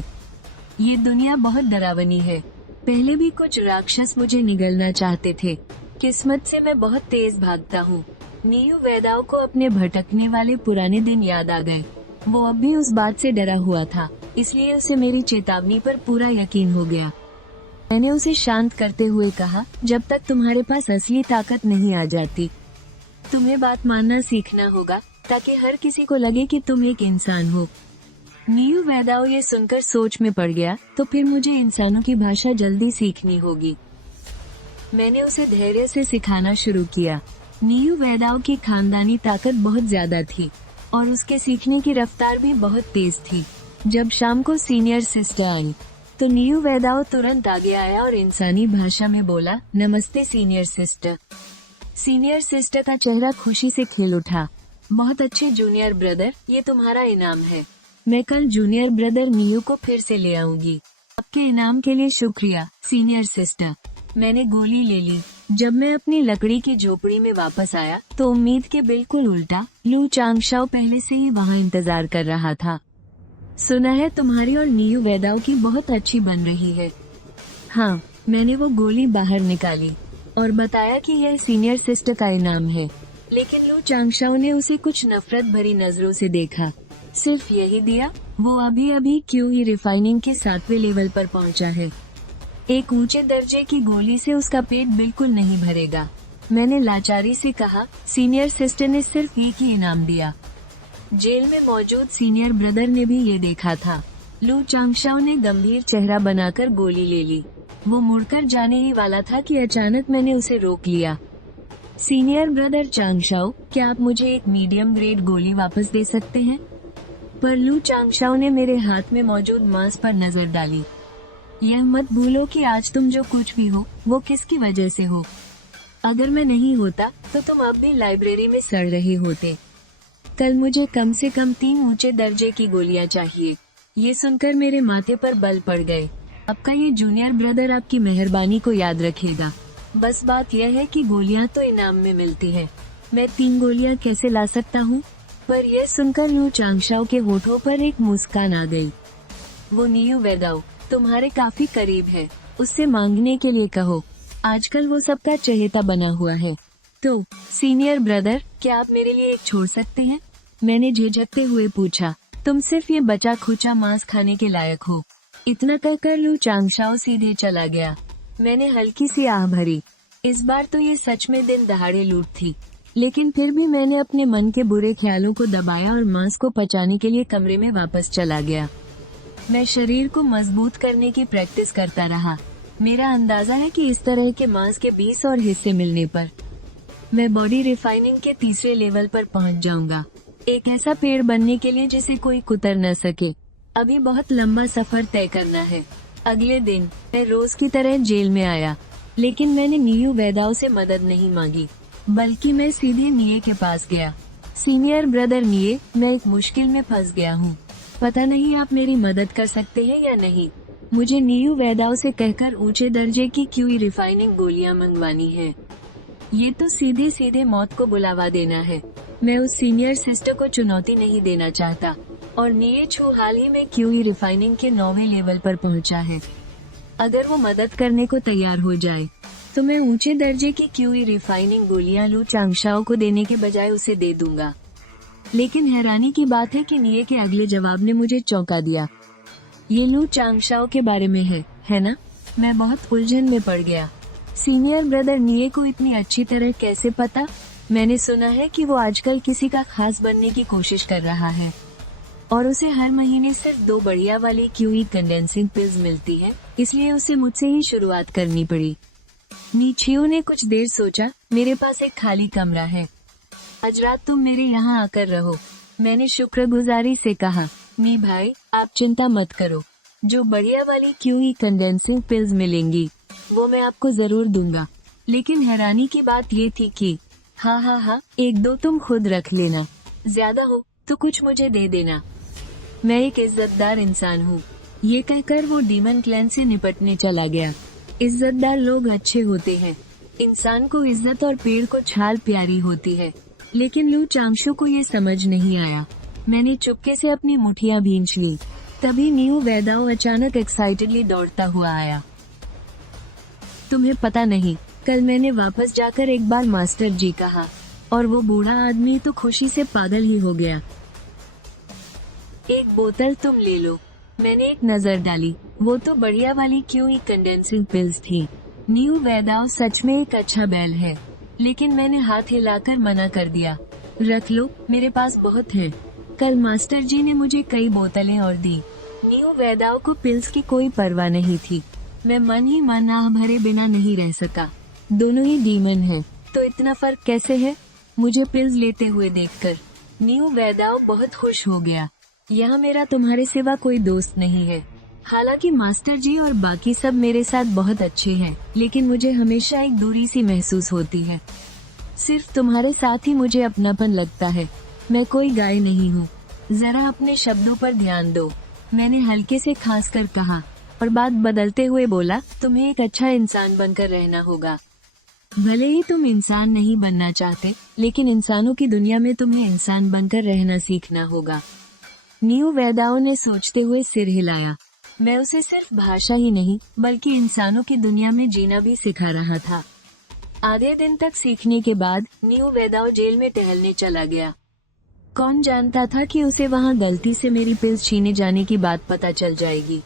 ये दुनिया बहुत डरावनी है। पहले भी कुछ राक्षस मुझे निगलना चाहते थे। किस्मत से मैं बहुत तेज भागता हूँ। नीयू वेदाओ को अपने भटकने वाले पुराने दिन याद आ गए। वो अब भी उस बात से डरा हुआ था, इसलिए उसे मेरी चेतावनी पर पूरा यकीन हो गया। मैंने उसे शांत करते हुए कहा, जब तक तुम्हारे पास असली ताकत नहीं आ जाती, तुम्हें बात मानना सीखना होगा, ताकि हर किसी को लगे कि तुम एक इंसान हो। नीयू वेदाओ ये सुनकर सोच में पड़ गया, तो फिर मुझे इंसानों की भाषा जल्दी सीखनी होगी। मैंने उसे धैर्य से सिखाना शुरू किया। नीयू वेदाओ की खानदानी ताकत बहुत ज्यादा थी, और उसके सीखने की रफ्तार भी बहुत तेज थी। जब शाम को सीनियर सिस्टर आई तो नीयू वेदाओ तुरंत आगे आया और इंसानी भाषा में बोला, नमस्ते सीनियर सिस्टर। सीनियर सिस्टर का चेहरा खुशी से खिल उठा। बहुत अच्छे जूनियर ब्रदर, ये तुम्हारा इनाम है। मैं कल जूनियर ब्रदर नीयू को फिर से ले आऊंगी। आपके इनाम के लिए शुक्रिया सीनियर सिस्टर। मैंने गोली ले ली। जब मैं अपनी लकड़ी की झोपड़ी में वापस आया तो उम्मीद के बिल्कुल उल्टा लू चांगशाओ पहले से ही वहाँ इंतजार कर रहा था। सुना है तुम्हारी और नीयू वेदाओ की बहुत अच्छी बन रही है। हाँ, मैंने वो गोली बाहर निकाली और बताया कि यह सीनियर सिस्टर का इनाम है, लेकिन लू चांगशाओ ने उसे कुछ नफरत भरी नजरों से देखा। सिर्फ यही दिया? वो अभी अभी क्यूई रिफाइनिंग के 7वें लेवल पर पहुंचा है। एक ऊंचे दर्जे की गोली से उसका पेट बिल्कुल नहीं भरेगा। मैंने लाचारी से कहा, सीनियर सिस्टर ने सिर्फ एक ही इनाम दिया। जेल में मौजूद सीनियर ब्रदर ने भी ये देखा था। लू चांगशाओ ने गंभीर चेहरा बनाकर गोली ले ली। वो मुड़कर जाने ही वाला था कि अचानक मैंने उसे रोक लिया। सीनियर ब्रदर चांगशाओ, क्या आप मुझे एक मीडियम ग्रेड गोली वापस दे सकते हैं? पर लू चांगशाओ ने मेरे हाथ में मौजूद मांस पर नजर डाली। यह मत भूलो कि आज तुम जो कुछ भी हो वो किसकी वजह से हो। अगर मैं नहीं होता तो तुम अब भी लाइब्रेरी में सड़ रहे होते। कल मुझे कम से कम 3 ऊंचे दर्जे की गोलियां चाहिए। ये सुनकर मेरे माथे पर बल पड़ गए। आपका ये जूनियर ब्रदर आपकी मेहरबानी को याद रखेगा। बस बात यह है कि गोलियां तो इनाम में मिलती है। मैं 3 गोलियां कैसे ला सकता हूँ? पर यह सुनकर लू चांगशाओ के होठों पर एक मुस्कान आ गई। वो नीयू वेदाओ तुम्हारे काफी करीब है, उससे मांगने के लिए कहो। आजकल वो सबका चहेता बना हुआ है। तो सीनियर ब्रदर, क्या आप मेरे लिए एक छोड़ सकते हैं? मैंने झिझकते हुए पूछा। तुम सिर्फ ये बचा खुचा मांस खाने के लायक हो। इतना कहकर लू चांगशाओ सीधे चला गया। मैंने हल्की सी आह भरी। इस बार तो ये सच में दिन दहाड़े लूट थी, लेकिन फिर भी मैंने अपने मन के बुरे ख्यालों को दबाया और मांस को पचाने के लिए कमरे में वापस चला गया। मैं शरीर को मजबूत करने की प्रैक्टिस करता रहा। मेरा अंदाजा है कि इस तरह के मांस के 20 और हिस्से मिलने पर मैं बॉडी रिफाइनिंग के 3रे लेवल पर पहुंच जाऊंगा। एक ऐसा पेड़ बनने के लिए जिसे कोई कुतर न सके। अभी बहुत लंबा सफर तय करना है। अगले दिन मैं रोज की तरह जेल में आया, लेकिन मैंने नीयू वेदाओ से मदद नहीं मांगी, बल्कि मैं सीधे निये के पास गया। सीनियर ब्रदर निये, मैं एक मुश्किल में फंस गया हूँ। पता नहीं आप मेरी मदद कर सकते हैं या नहीं। मुझे नीयू वेदाओ से कहकर ऊंचे दर्जे की क्यूई रिफाइनिंग गोलियां मंगवानी है। ये तो सीधे सीधे मौत को बुलावा देना है। मैं उस सीनियर सिस्टर को चुनौती नहीं देना चाहता, और निये छू हाल ही में क्यूई रिफाइनिंग के 9वें लेवल पर पहुंचा है। अगर वो मदद करने को तैयार हो जाए तो मैं ऊंचे दर्जे की क्यूई रिफाइनिंग गोलियां लू चांगशाओ को देने के बजाय उसे दे दूंगा। लेकिन हैरानी की बात है कि निये के अगले जवाब ने मुझे चौंका दिया। ये लू चांगशाओ के बारे में है ना? मैं बहुत उलझन में पड़ गया। सीनियर ब्रदर निये को इतनी अच्छी तरह कैसे पता? मैंने सुना है कि वो आजकल किसी का खास बनने की कोशिश कर रहा है और उसे हर महीने सिर्फ 2 बढ़िया वाली क्यूई कंडेंसिंग पिल्स मिलती है, इसलिए उसे मुझसे ही शुरुआत करनी पड़ी। नीचियो ने कुछ देर सोचा। मेरे पास एक खाली कमरा है, आज रात तुम मेरे यहाँ आकर रहो। मैंने शुक्रगुजारी से कहा। नी भाई, आप चिंता मत करो, जो बढ़िया वाली क्यूई कंडेंसिंग पिल्स मिलेंगी वो मैं आपको जरूर दूंगा। लेकिन हैरानी की बात ये थी कि हाँ, 1-2 तुम खुद रख लेना, ज्यादा हो तो कुछ मुझे दे देना। मैं एक इज्जतदार इंसान हूँ। ये कहकर वो डीमन क्लैन से निपटने चला गया। इज्जतदार लोग अच्छे होते हैं। इंसान को इज्जत और पेड़ को छाल प्यारी होती है, लेकिन लू चांगशो को ये समझ नहीं आया। मैंने चुपके से अपनी मुठियां भींच ली। तभी नीयू वेदाओ अचानक एक्साइटेडली दौड़ता हुआ आया। तुम्हें पता नहीं, कल मैंने वापस जाकर एक बार मास्टर जी कहा और वो बूढ़ा आदमी तो खुशी से पागल ही हो गया। एक बोतल तुम ले लो। मैंने एक नजर डाली। वो तो बढ़िया वाली क्यूई कंडेंसिंग पिल्स थी। नीयू वेदाओ सच में एक अच्छा बैल है, लेकिन मैंने हाथ हिलाकर मना कर दिया। रख लो, मेरे पास बहुत है। कल मास्टर जी ने मुझे कई बोतलें और दी। नीयू वेदाओ को पिल्स की कोई परवाह नहीं थी। मैं मन ही मन आह भरे बिना नहीं रह सका। दोनों ही डीमन हैं, तो इतना फर्क कैसे है? मुझे पिल्स लेते हुए देखकर नीयू वेदाओ बहुत खुश हो गया। यहाँ मेरा तुम्हारे सिवा कोई दोस्त नहीं है। हालांकि मास्टर जी और बाकी सब मेरे साथ बहुत अच्छे हैं, लेकिन मुझे हमेशा एक दूरी सी महसूस होती है। सिर्फ तुम्हारे साथ ही मुझे अपनापन लगता है। मैं कोई गाय नहीं हूँ। जरा अपने शब्दों पर ध्यान दो, मैंने हल्के से खांस कर कहा और बात बदलते हुए बोला, तुम्हें एक अच्छा इंसान बनकर रहना होगा। भले ही तुम इंसान नहीं बनना चाहते, लेकिन इंसानों की दुनिया में तुम्हें इंसान बनकर रहना सीखना होगा। न्यू वेदाओ ने सोचते हुए सिर हिलाया। मैं उसे सिर्फ भाषा ही नहीं बल्कि इंसानों की दुनिया में जीना भी सिखा रहा था। आधे दिन तक सीखने के बाद न्यू वेदाओ जेल में टहलने चला गया। कौन जानता था कि उसे वहाँ गलती से मेरी पिल्स छीने जाने की बात पता चल जाएगी।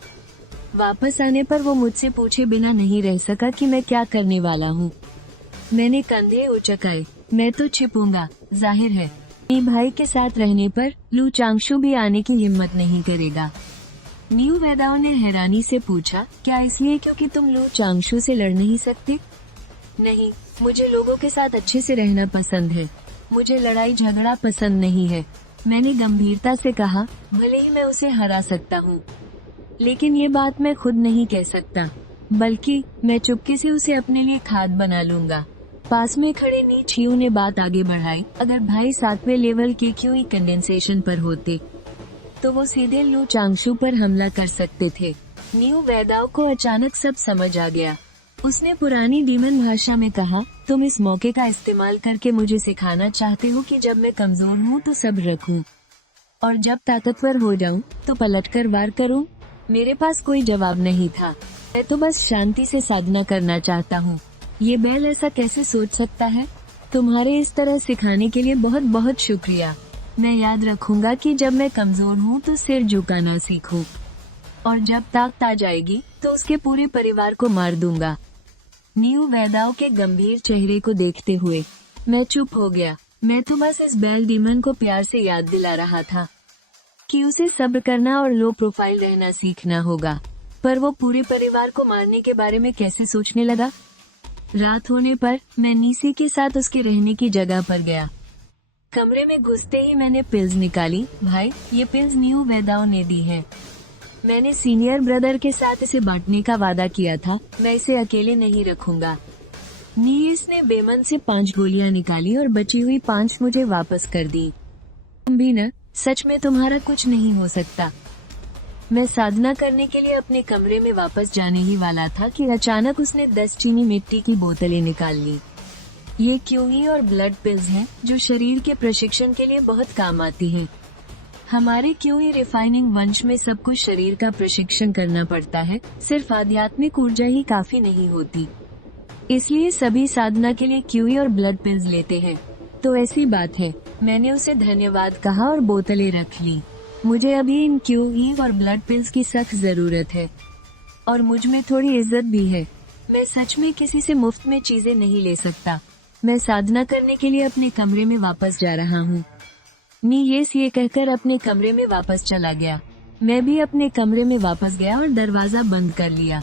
वापस आने पर वो मुझसे पूछे बिना नहीं रह सका कि मैं क्या करने वाला हूँ। मैंने कंधे उचकाए। मैं तो छिपूंगा, जाहिर है। अपने भाई के साथ रहने पर लू चांगशु भी आने की हिम्मत नहीं करेगा। न्यू वेदाओ ने हैरानी से पूछा, क्या इसलिए क्योंकि तुम लू चांगशु से लड़ नहीं सकते? नहीं, मुझे लोगों के साथ अच्छे से रहना पसंद है। मुझे लड़ाई झगड़ा पसंद नहीं है, मैंने गंभीरता से कहा। भले ही मैं उसे हरा सकता हूँ, लेकिन ये बात मैं खुद नहीं कह सकता, बल्कि मैं चुपके से उसे अपने लिए खाद बना लूंगा। पास में खड़े नी छियू ने बात आगे बढ़ाई। अगर भाई 7वें लेवल के क्यूई कंडेंसेशन पर होते तो वो सीधे लू चांगशु पर हमला कर सकते थे। न्यू वेदाओ को अचानक सब समझ आ गया। उसने पुरानी डीमन भाषा में कहा, तुम इस मौके का इस्तेमाल करके मुझे सिखाना चाहते हो कि जब मैं कमजोर हूँ तो सब्र रखूं, और जब ताकतवर हो जाऊं तो पलटकर वार करूं। मेरे पास कोई जवाब नहीं था। मैं तो बस शांति से साधना करना चाहता हूँ। ये बैल ऐसा कैसे सोच सकता है? तुम्हारे इस तरह सिखाने के लिए बहुत बहुत शुक्रिया। मैं याद रखूंगा कि जब मैं कमजोर हूँ तो सिर झुकाना सीखूं, और जब ताकत आ जाएगी तो उसके पूरे परिवार को मार दूंगा। न्यू वेदाओ के गंभीर चेहरे को देखते हुए मैं चुप हो गया। मैं तो बस इस बैल डीमन को प्यार से याद दिला रहा था कि उसे सब्र करना और लो प्रोफाइल रहना सीखना होगा, पर वो पूरे परिवार को मारने के बारे में कैसे सोचने लगा? रात होने पर मैं नीसी के साथ उसके रहने की जगह पर गया। कमरे में घुसते ही मैंने पिल्स निकाली। भाई, ये पिल्स न्यू वेदाओ ने दी है। मैंने सीनियर ब्रदर के साथ इसे बांटने का वादा किया था। मैं इसे अकेले नहीं रखूंगा। नीस ने बेमन से 5 गोलियां निकाली और बची हुई 5 मुझे वापस कर दी। तुम भी न, सच में तुम्हारा कुछ नहीं हो सकता। मैं साधना करने के लिए अपने कमरे में वापस जाने ही वाला था कि अचानक उसने 10 चीनी मिट्टी की बोतलें निकाल ली। ये क्यूई और ब्लड पिल्स हैं जो शरीर के प्रशिक्षण के लिए बहुत काम आती हैं। हमारे क्यूई रिफाइनिंग वंश में सब कुछ शरीर का प्रशिक्षण करना पड़ता है, सिर्फ आध्यात्मिक ऊर्जा ही काफी नहीं होती। इसलिए सभी साधना के लिए क्यूई और ब्लड पिल्स लेते हैं। तो ऐसी बात है। मैंने उसे धन्यवाद कहा और बोतलें रख ली। मुझे अभी इन क्यूई और ब्लड पिल्स की सख्त जरूरत है, और मुझ में थोड़ी इज्जत भी है। मैं सच में किसी से मुफ्त में चीजें नहीं ले सकता। मैं साधना करने के लिए अपने कमरे में वापस जा रहा हूँ। नीयेस ये कहकर अपने कमरे में वापस चला गया। मैं भी अपने कमरे में वापस गया और दरवाजा बंद कर लिया।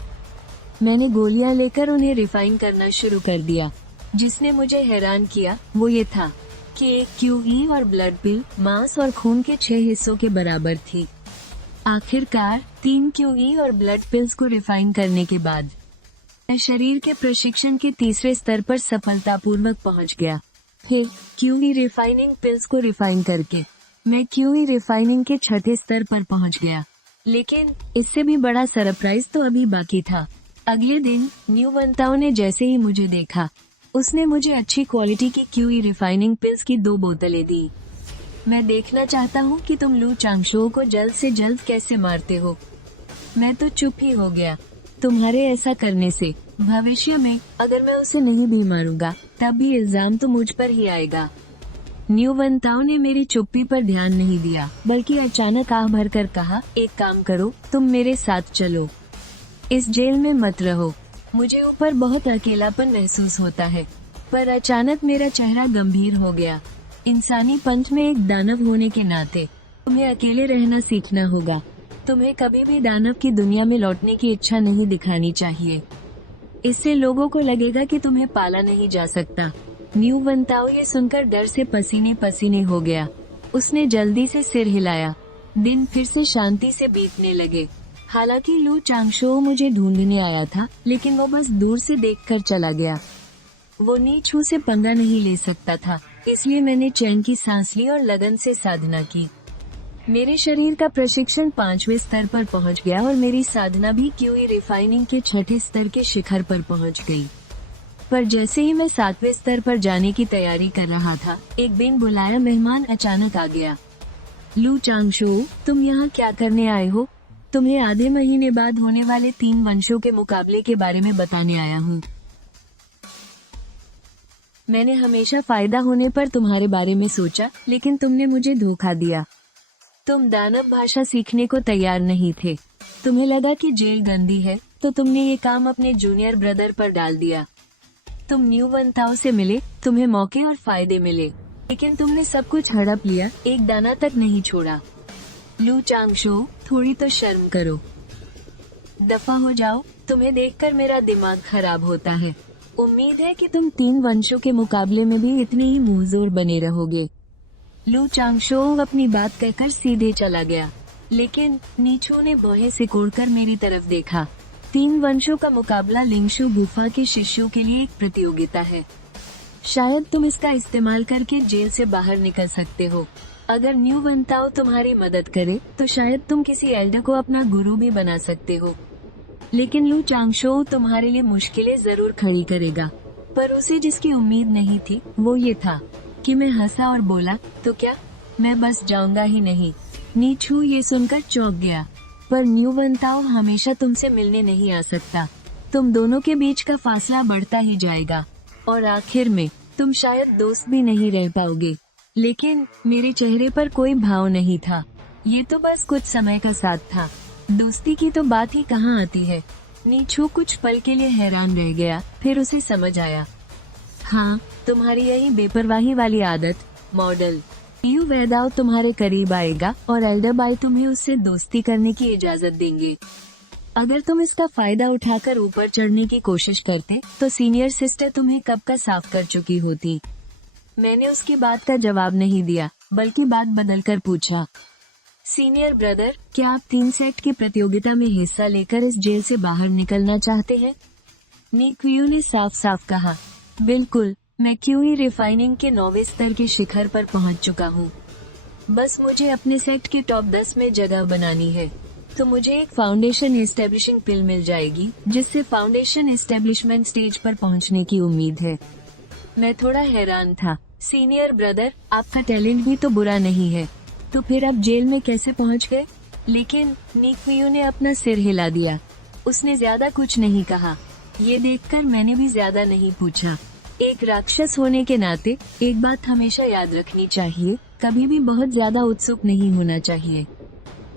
मैंने गोलियां लेकर उन्हें रिफाइन करना शुरू कर दिया। जिसने मुझे हैरान किया वो ये था कि एक क्यूई और ब्लड पिल मांस और खून के 6 हिस्सों के बराबर थी। आखिरकार 3 क्यूई और ब्लड पिल्स को रिफाइन करने के बाद मैं शरीर के प्रशिक्षण के तीसरे स्तर पर सफलतापूर्वक पहुंच गया। फिर क्यूई रिफाइनिंग पिल्स को रिफाइन करके मैं क्यूई रिफाइनिंग के 6थे स्तर पर पहुंच गया। लेकिन इससे भी बड़ा सरप्राइज तो अभी बाकी था। अगले दिन न्यू वेदाओ ने जैसे ही मुझे देखा, उसने मुझे अच्छी क्वालिटी की क्यूई रिफाइनिंग पिल्स की 2 बोतलें दी। मैं देखना चाहता हूँ कि तुम लू चांगशो को जल्द से जल्द कैसे मारते हो। मैं तो चुप ही हो गया। तुम्हारे ऐसा करने से भविष्य में अगर मैं उसे नहीं भी मारूंगा तब भी इल्जाम तो मुझ पर ही आएगा। न्यू वेदाओ ने मेरी चुप्पी पर ध्यान नहीं दिया, बल्कि अचानक आह भरकर कहा, एक काम करो, तुम मेरे साथ चलो। इस जेल में मत रहो। मुझे ऊपर बहुत अकेलापन महसूस होता है। पर अचानक मेरा चेहरा गंभीर हो गया। इंसानी पंथ में एक दानव होने के नाते तुम्हें अकेले रहना सीखना होगा। तुम्हें कभी भी दानव की दुनिया में लौटने की इच्छा नहीं दिखानी चाहिए। इससे लोगों को लगेगा कि तुम्हें पाला नहीं जा सकता। न्यू वेदाओ ये सुनकर डर से पसीने पसीने हो गया। उसने जल्दी से सिर हिलाया। दिन फिर से शांति से बीतने लगे। हालांकि लू चांगशो मुझे ढूंढने आया था, लेकिन वो बस दूर से देखकर चला गया। वो नीचू से पंगा नहीं ले सकता था, इसलिए मैंने चैन की सांस ली और लगन से साधना की। मेरे शरीर का प्रशिक्षण 5वें स्तर पर पहुंच गया और मेरी साधना भी क्यूई रिफाइनिंग के 6ठे स्तर के शिखर पर पहुंच गई। पर जैसे ही मैं 7वें स्तर पर जाने की तैयारी कर रहा था, एक बिन बुलाया मेहमान अचानक आ गया। लू चांगशो, तुम यहाँ क्या करने आए हो? तुम्हें आधे महीने बाद होने वाले 3 वंशों के मुकाबले के बारे में बताने आया हूँ। मैंने हमेशा फायदा होने पर तुम्हारे बारे में सोचा, लेकिन तुमने मुझे धोखा दिया। तुम दानव भाषा सीखने को तैयार नहीं थे। तुम्हें लगा कि जेल गंदी है, तो तुमने ये काम अपने जूनियर ब्रदर पर डाल दिया। तुम न्यू वंताओं से मिले, तुम्हें मौके और फायदे मिले, लेकिन तुमने सब कुछ हड़प लिया, एक दाना तक नहीं छोड़ा। लू चांगशो, थोड़ी तो शर्म करो। दफा हो जाओ, तुम्हें देखकर मेरा दिमाग खराब होता है। उम्मीद है कि तुम 3 वंशों के मुकाबले में भी इतने ही मुंहजोर बने रहोगे। लू चांगशो अपनी बात कहकर सीधे चला गया, लेकिन नीचू ने भौहें सिकोड़कर मेरी तरफ देखा। 3 वंशों का मुकाबला लिंगशु गुफा के शिष्यों के लिए एक प्रतियोगिता है। शायद तुम इसका इस्तेमाल करके जेल से बाहर निकल सकते हो। अगर न्यू वंताओ तुम्हारी मदद करे, तो शायद तुम किसी एल्डर को अपना गुरु भी बना सकते हो। लेकिन लू चांगशो तुम्हारे लिए मुश्किलें जरूर खड़ी करेगा। पर उसे जिसकी उम्मीद नहीं थी, वो ये था कि मैं हंसा और बोला, तो क्या मैं बस जाऊंगा ही नहीं? नीचू ये सुनकर चौंक गया। पर न्यू वंताओ हमेशा तुमसे मिलने नहीं आ सकता। तुम दोनों के बीच का फासला बढ़ता ही जाएगा और आखिर में तुम शायद दोस्त भी नहीं रह पाओगे। लेकिन मेरे चेहरे पर कोई भाव नहीं था। ये तो बस कुछ समय का साथ था। दोस्ती की तो बात ही कहाँ आती है। नीचू कुछ पल के लिए हैरान रह गया, फिर उसे समझ आया। हाँ, तुम्हारी यही बेपरवाही वाली आदत, मॉडल यू वेदाओ तुम्हारे करीब आएगा और एल्डर बाई तुम्हें उससे दोस्ती करने की इजाजत देंगे। अगर तुम इसका फायदा उठाकर ऊपर चढ़ने की कोशिश करते, तो सीनियर सिस्टर तुम्हें कब का साफ कर चुकी होती। मैंने उसकी बात का जवाब नहीं दिया, बल्कि बात बदलकर पूछा, सीनियर ब्रदर, क्या आप 3 सेट की प्रतियोगिता में हिस्सा लेकर इस जेल से बाहर निकलना चाहते हैं? निक्यू ने साफ साफ कहा, बिल्कुल, मैं क्यूई रिफाइनिंग के 9वें स्तर के शिखर पर पहुंच चुका हूं। बस मुझे अपने सेट के टॉप 10 में जगह बनानी है, तो मुझे एक फाउंडेशन एस्टेब्लिशिंग पिल मिल जाएगी, जिससे फाउंडेशन एस्टेब्लिशमेंट स्टेज पर पहुंचने की उम्मीद है। मैं थोड़ा हैरान था। सीनियर ब्रदर, आपका टैलेंट भी तो बुरा नहीं है, तो फिर आप जेल में कैसे पहुंच गए? लेकिन निक्यू ने अपना सिर हिला दिया। उसने ज्यादा कुछ नहीं कहा। ये देखकर मैंने भी ज्यादा नहीं पूछा। एक राक्षस होने के नाते एक बात हमेशा याद रखनी चाहिए, कभी भी बहुत ज्यादा उत्सुक नहीं होना चाहिए।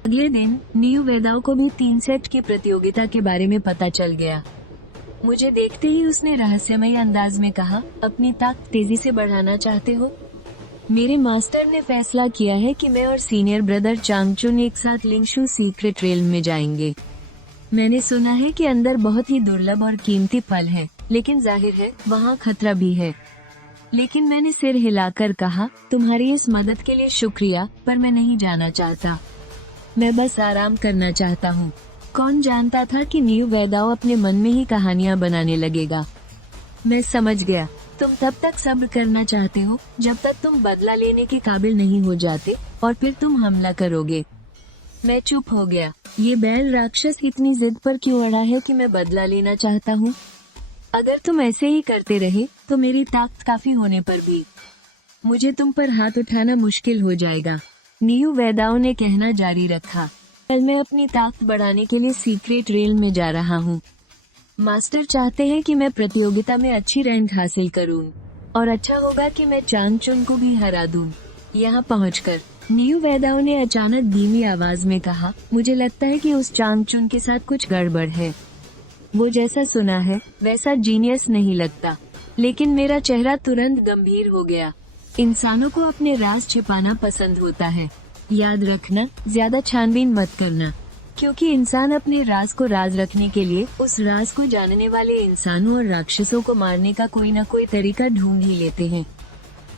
अगले दिन न्यू वेदाओ को भी 3 सेट की प्रतियोगिता के बारे में पता चल गया। मुझे देखते ही उसने रहस्यमय अंदाज में कहा, अपनी ताकत तेजी से बढ़ाना चाहते हो? मेरे मास्टर ने फैसला किया है कि मैं और सीनियर ब्रदर चांगचुन एक साथ लिंगशु सीक्रेट रेल में जाएंगे। मैंने सुना है कि अंदर बहुत ही दुर्लभ और कीमती फल है, लेकिन जाहिर है वहाँ खतरा भी है। लेकिन मैंने सिर हिलाकर कहा, तुम्हारी इस मदद के लिए शुक्रिया, पर मैं नहीं जाना चाहता। मैं बस आराम करना चाहता हूँ। कौन जानता था कि न्यू वेदाओ अपने मन में ही कहानियाँ बनाने लगेगा। मैं समझ गया, तुम तब तक सब्र करना चाहते हो जब तक तुम बदला लेने के काबिल नहीं हो जाते, और फिर तुम हमला करोगे। मैं चुप हो गया। ये बैल राक्षस इतनी जिद पर क्यों अड़ा है कि मैं बदला लेना चाहता हूँ? अगर तुम ऐसे ही करते रहे, तो मेरी ताकत काफी होने पर भी मुझे तुम पर हाथ उठाना मुश्किल हो जाएगा। न्यू वेदाओ ने कहना जारी रखा, कल मैं अपनी ताकत बढ़ाने के लिए सीक्रेट रेल में जा रहा हूँ। मास्टर चाहते हैं कि मैं प्रतियोगिता में अच्छी रैंक हासिल करूँ, और अच्छा होगा कि मैं चांगचुन को भी हरा दूँ। यहाँ पहुँचकर न्यू वेदाओ ने अचानक धीमी आवाज में कहा, मुझे लगता है कि उस चांगचुन के साथ कुछ गड़बड़ है। वो जैसा सुना है वैसा जीनियस नहीं लगता। लेकिन मेरा चेहरा तुरंत गंभीर हो गया। इंसानों को अपने राज छिपाना पसंद होता है। याद रखना, ज्यादा छानबीन मत करना, क्योंकि इंसान अपने राज को राज रखने के लिए उस राज को जानने वाले इंसानों और राक्षसों को मारने का कोई न कोई तरीका ढूंढ ही लेते हैं।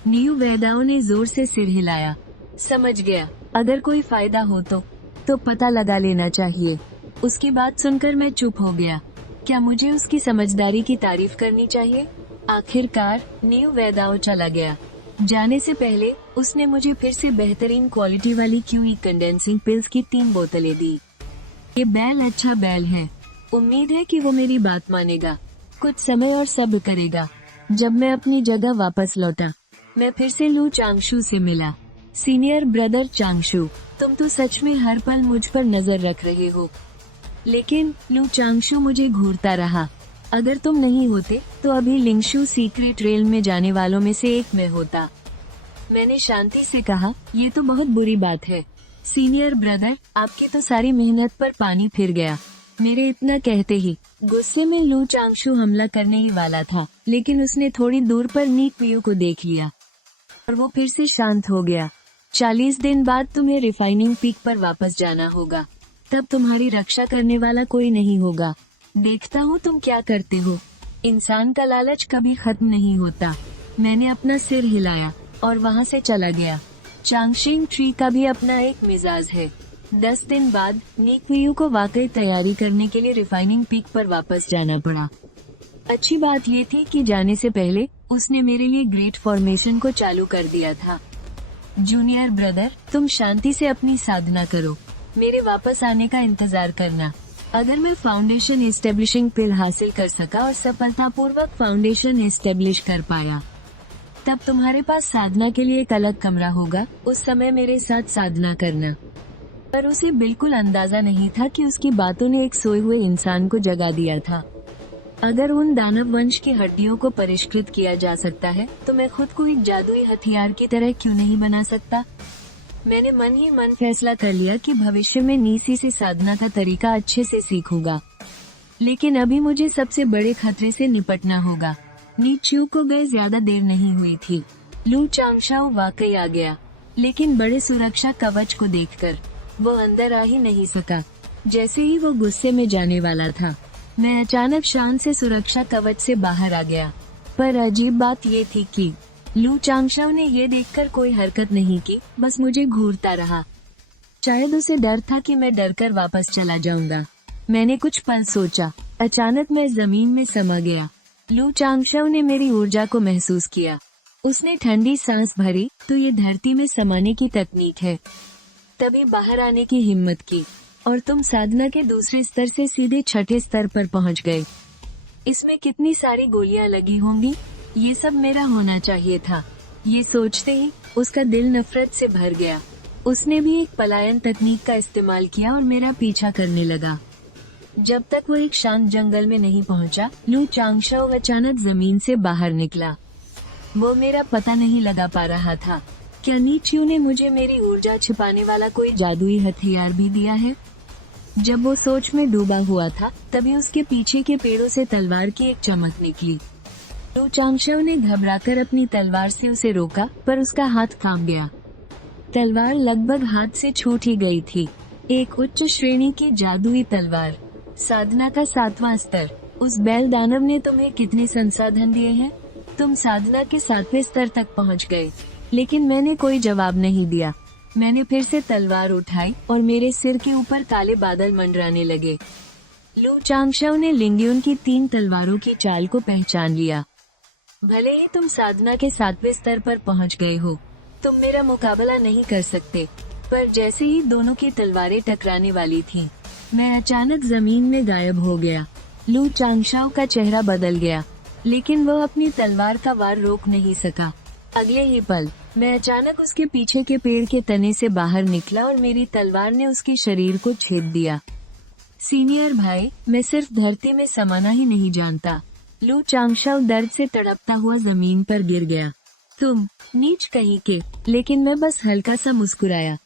न्यू वेदाओ ने जोर से सिर हिलाया। समझ गया। अगर कोई फायदा हो तो पता लगा लेना चाहिए। उसकी बात सुनकर मैं चुप हो गया। क्या मुझे उसकी समझदारी की तारीफ करनी चाहिए? आखिरकार न्यू वेदाओ चला गया। जाने से पहले उसने मुझे फिर से बेहतरीन क्वालिटी वाली क्यूई कंडेंसिंग पिल्स की 3 बोतलें दी। ये बैल अच्छा बैल है। उम्मीद है कि वो मेरी बात मानेगा, कुछ समय और सब्र करेगा। जब मैं अपनी जगह वापस लौटा, मैं फिर से लू चांगशू से मिला। सीनियर ब्रदर चांगशू, तुम तो सच में हर पल मुझ पर नजर रख रहे हो। लेकिन लू चांगशू मुझे घूरता रहा। अगर तुम नहीं होते तो अभी लिंगशू सीक्रेट रेल में जाने वालों में से एक में होता। मैंने शांति से कहा, ये तो बहुत बुरी बात है सीनियर ब्रदर, आपकी तो सारी मेहनत पर पानी फिर गया। मेरे इतना कहते ही गुस्से में लू चांगशू हमला करने ही वाला था, लेकिन उसने थोड़ी दूर पर नी क्वियू को देख लिया और वो फिर से शांत हो गया। 40 दिन बाद तुम्हें रिफाइनिंग पीक पर वापस जाना होगा। तब तुम्हारी रक्षा करने वाला कोई नहीं होगा। देखता हूँ तुम क्या करते हो। इंसान का लालच कभी खत्म नहीं होता। मैंने अपना सिर हिलाया और वहाँ से चला गया। चांगशिंग ट्री का भी अपना एक मिजाज है। 10 दिन बाद नीक्वियू को वाकई तैयारी करने के लिए रिफाइनिंग पीक पर वापस जाना पड़ा। अच्छी बात ये थी कि जाने से पहले उसने मेरे लिए ग्रेट फॉर्मेशन को चालू कर दिया था। जूनियर ब्रदर, तुम शांति से अपनी साधना करो, मेरे वापस आने का इंतजार करना। अगर मैं फाउंडेशन एस्टेब्लिशिंग पिल हासिल कर सका और सफलतापूर्वक फाउंडेशन एस्टेब्लिश कर पाया, तब तुम्हारे पास साधना के लिए एक अलग कमरा होगा। उस समय मेरे साथ साधना करना। पर उसे बिल्कुल अंदाजा नहीं था कि उसकी बातों ने एक सोए हुए इंसान को जगा दिया था। अगर उन दानव वंश की हड्डियों को परिष्कृत किया जा सकता है, तो मैं खुद को एक जादुई हथियार की तरह क्यों नहीं बना सकता? मैंने मन ही मन फैसला कर लिया कि भविष्य में नीसी से साधना का तरीका अच्छे से सीखूंगा। लेकिन अभी मुझे सबसे बड़े खतरे से निपटना होगा। नीच्यू को गए ज्यादा देर नहीं हुई थी। लू चांगशाओ वाकई आ गया, लेकिन बड़े सुरक्षा कवच को देखकर वो अंदर आ ही नहीं सका। जैसे ही वो गुस्से में जाने वाला था, मैं अचानक शांत से सुरक्षा कवच से बाहर आ गया। पर अजीब बात ये थी कि लू चांगशाओ ने ये देखकर कोई हरकत नहीं की, बस मुझे घूरता रहा। शायद उसे डर था कि मैं डरकर वापस चला जाऊंगा। मैंने कुछ पल सोचा, अचानक मैं जमीन में समा गया। लू चांगशाओ ने मेरी ऊर्जा को महसूस किया। उसने ठंडी सांस भरी, तो ये धरती में समाने की तकनीक है। तभी बाहर आने की हिम्मत की और तुम साधना के दूसरे स्तर से सीधे छठे स्तर पर पहुंच गए। इसमें कितनी सारी गोलियां लगी होंगी, ये सब मेरा होना चाहिए था। ये सोचते ही उसका दिल नफरत से भर गया। उसने भी एक पलायन तकनीक का इस्तेमाल किया और मेरा पीछा करने लगा। जब तक वो एक शांत जंगल में नहीं पहुंचा, लू चांगशाओ अचानक जमीन से बाहर निकला। वो मेरा पता नहीं लगा पा रहा था। क्या नीच्यू ने मुझे मेरी ऊर्जा छिपाने वाला कोई जादुई हथियार भी दिया है? जब वो सोच में डूबा हुआ था, तभी उसके पीछे के पेड़ों से तलवार की एक चमक निकली। लू चांगशाओ ने घबराकर अपनी तलवार से उसे रोका, पर उसका हाथ कांप गया। तलवार लगभग हाथ से छूट ही गई थी। एक उच्च श्रेणी की जादुई तलवार, साधना का 7वां स्तर। उस बैल दानव ने तुम्हें कितने संसाधन दिए हैं? तुम साधना के 7वें स्तर तक पहुंच गए, लेकिन मैंने कोई जवाब नहीं दिया। मैंने फिर से तलवार उठाई और मेरे सिर के ऊपर काले बादल मंडराने लगे। लू चांगशाओ ने लिंगयुन की 3 तलवारों की चाल को पहचान लिया। भले ही तुम साधना के 7वें स्तर पर पहुंच गए हो, तुम मेरा मुकाबला नहीं कर सकते। पर जैसे ही दोनों की तलवारें टकराने वाली थीं, मैं अचानक जमीन में गायब हो गया। लू चांगशाओ का चेहरा बदल गया, लेकिन वह अपनी तलवार का वार रोक नहीं सका। अगले ही पल मैं अचानक उसके पीछे के पेड़ के तने से बाहर निकला और मेरी तलवार ने उसके शरीर को छेद दिया। सीनियर भाई, मैं सिर्फ धरती में समाना ही नहीं जानता। लू चांगशाओ दर्द से तड़पता हुआ जमीन पर गिर गया। तुम नीच कहीं के, लेकिन मैं बस हल्का सा मुस्कुराया।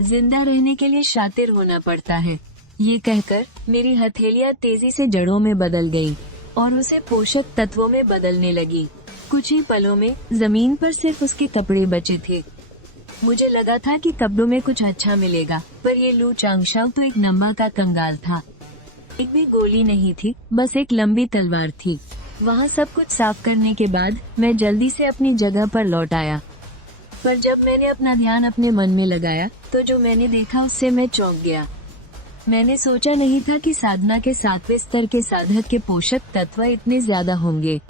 जिंदा रहने के लिए शातिर होना पड़ता है, ये कहकर मेरी हथेलियां तेजी से जड़ों में बदल गई और उसे पोषक तत्वों में बदलने लगी। कुछ ही पलों में जमीन पर सिर्फ उसके कपड़े बचे थे। मुझे लगा था कि कपड़ों में कुछ अच्छा मिलेगा, पर ये लू चांगशाओ तो एक नंबा का कंगाल था। एक भी गोली नहीं थी, बस एक लंबी तलवार थी। वहाँ सब कुछ साफ करने के बाद मैं जल्दी से अपनी जगह पर लौट आया। पर जब मैंने अपना ध्यान अपने मन में लगाया तो जो मैंने देखा उससे मैं चौंक गया। मैंने सोचा नहीं था कि साधना के 7वें स्तर के साधक के पोषक तत्व इतने ज्यादा होंगे।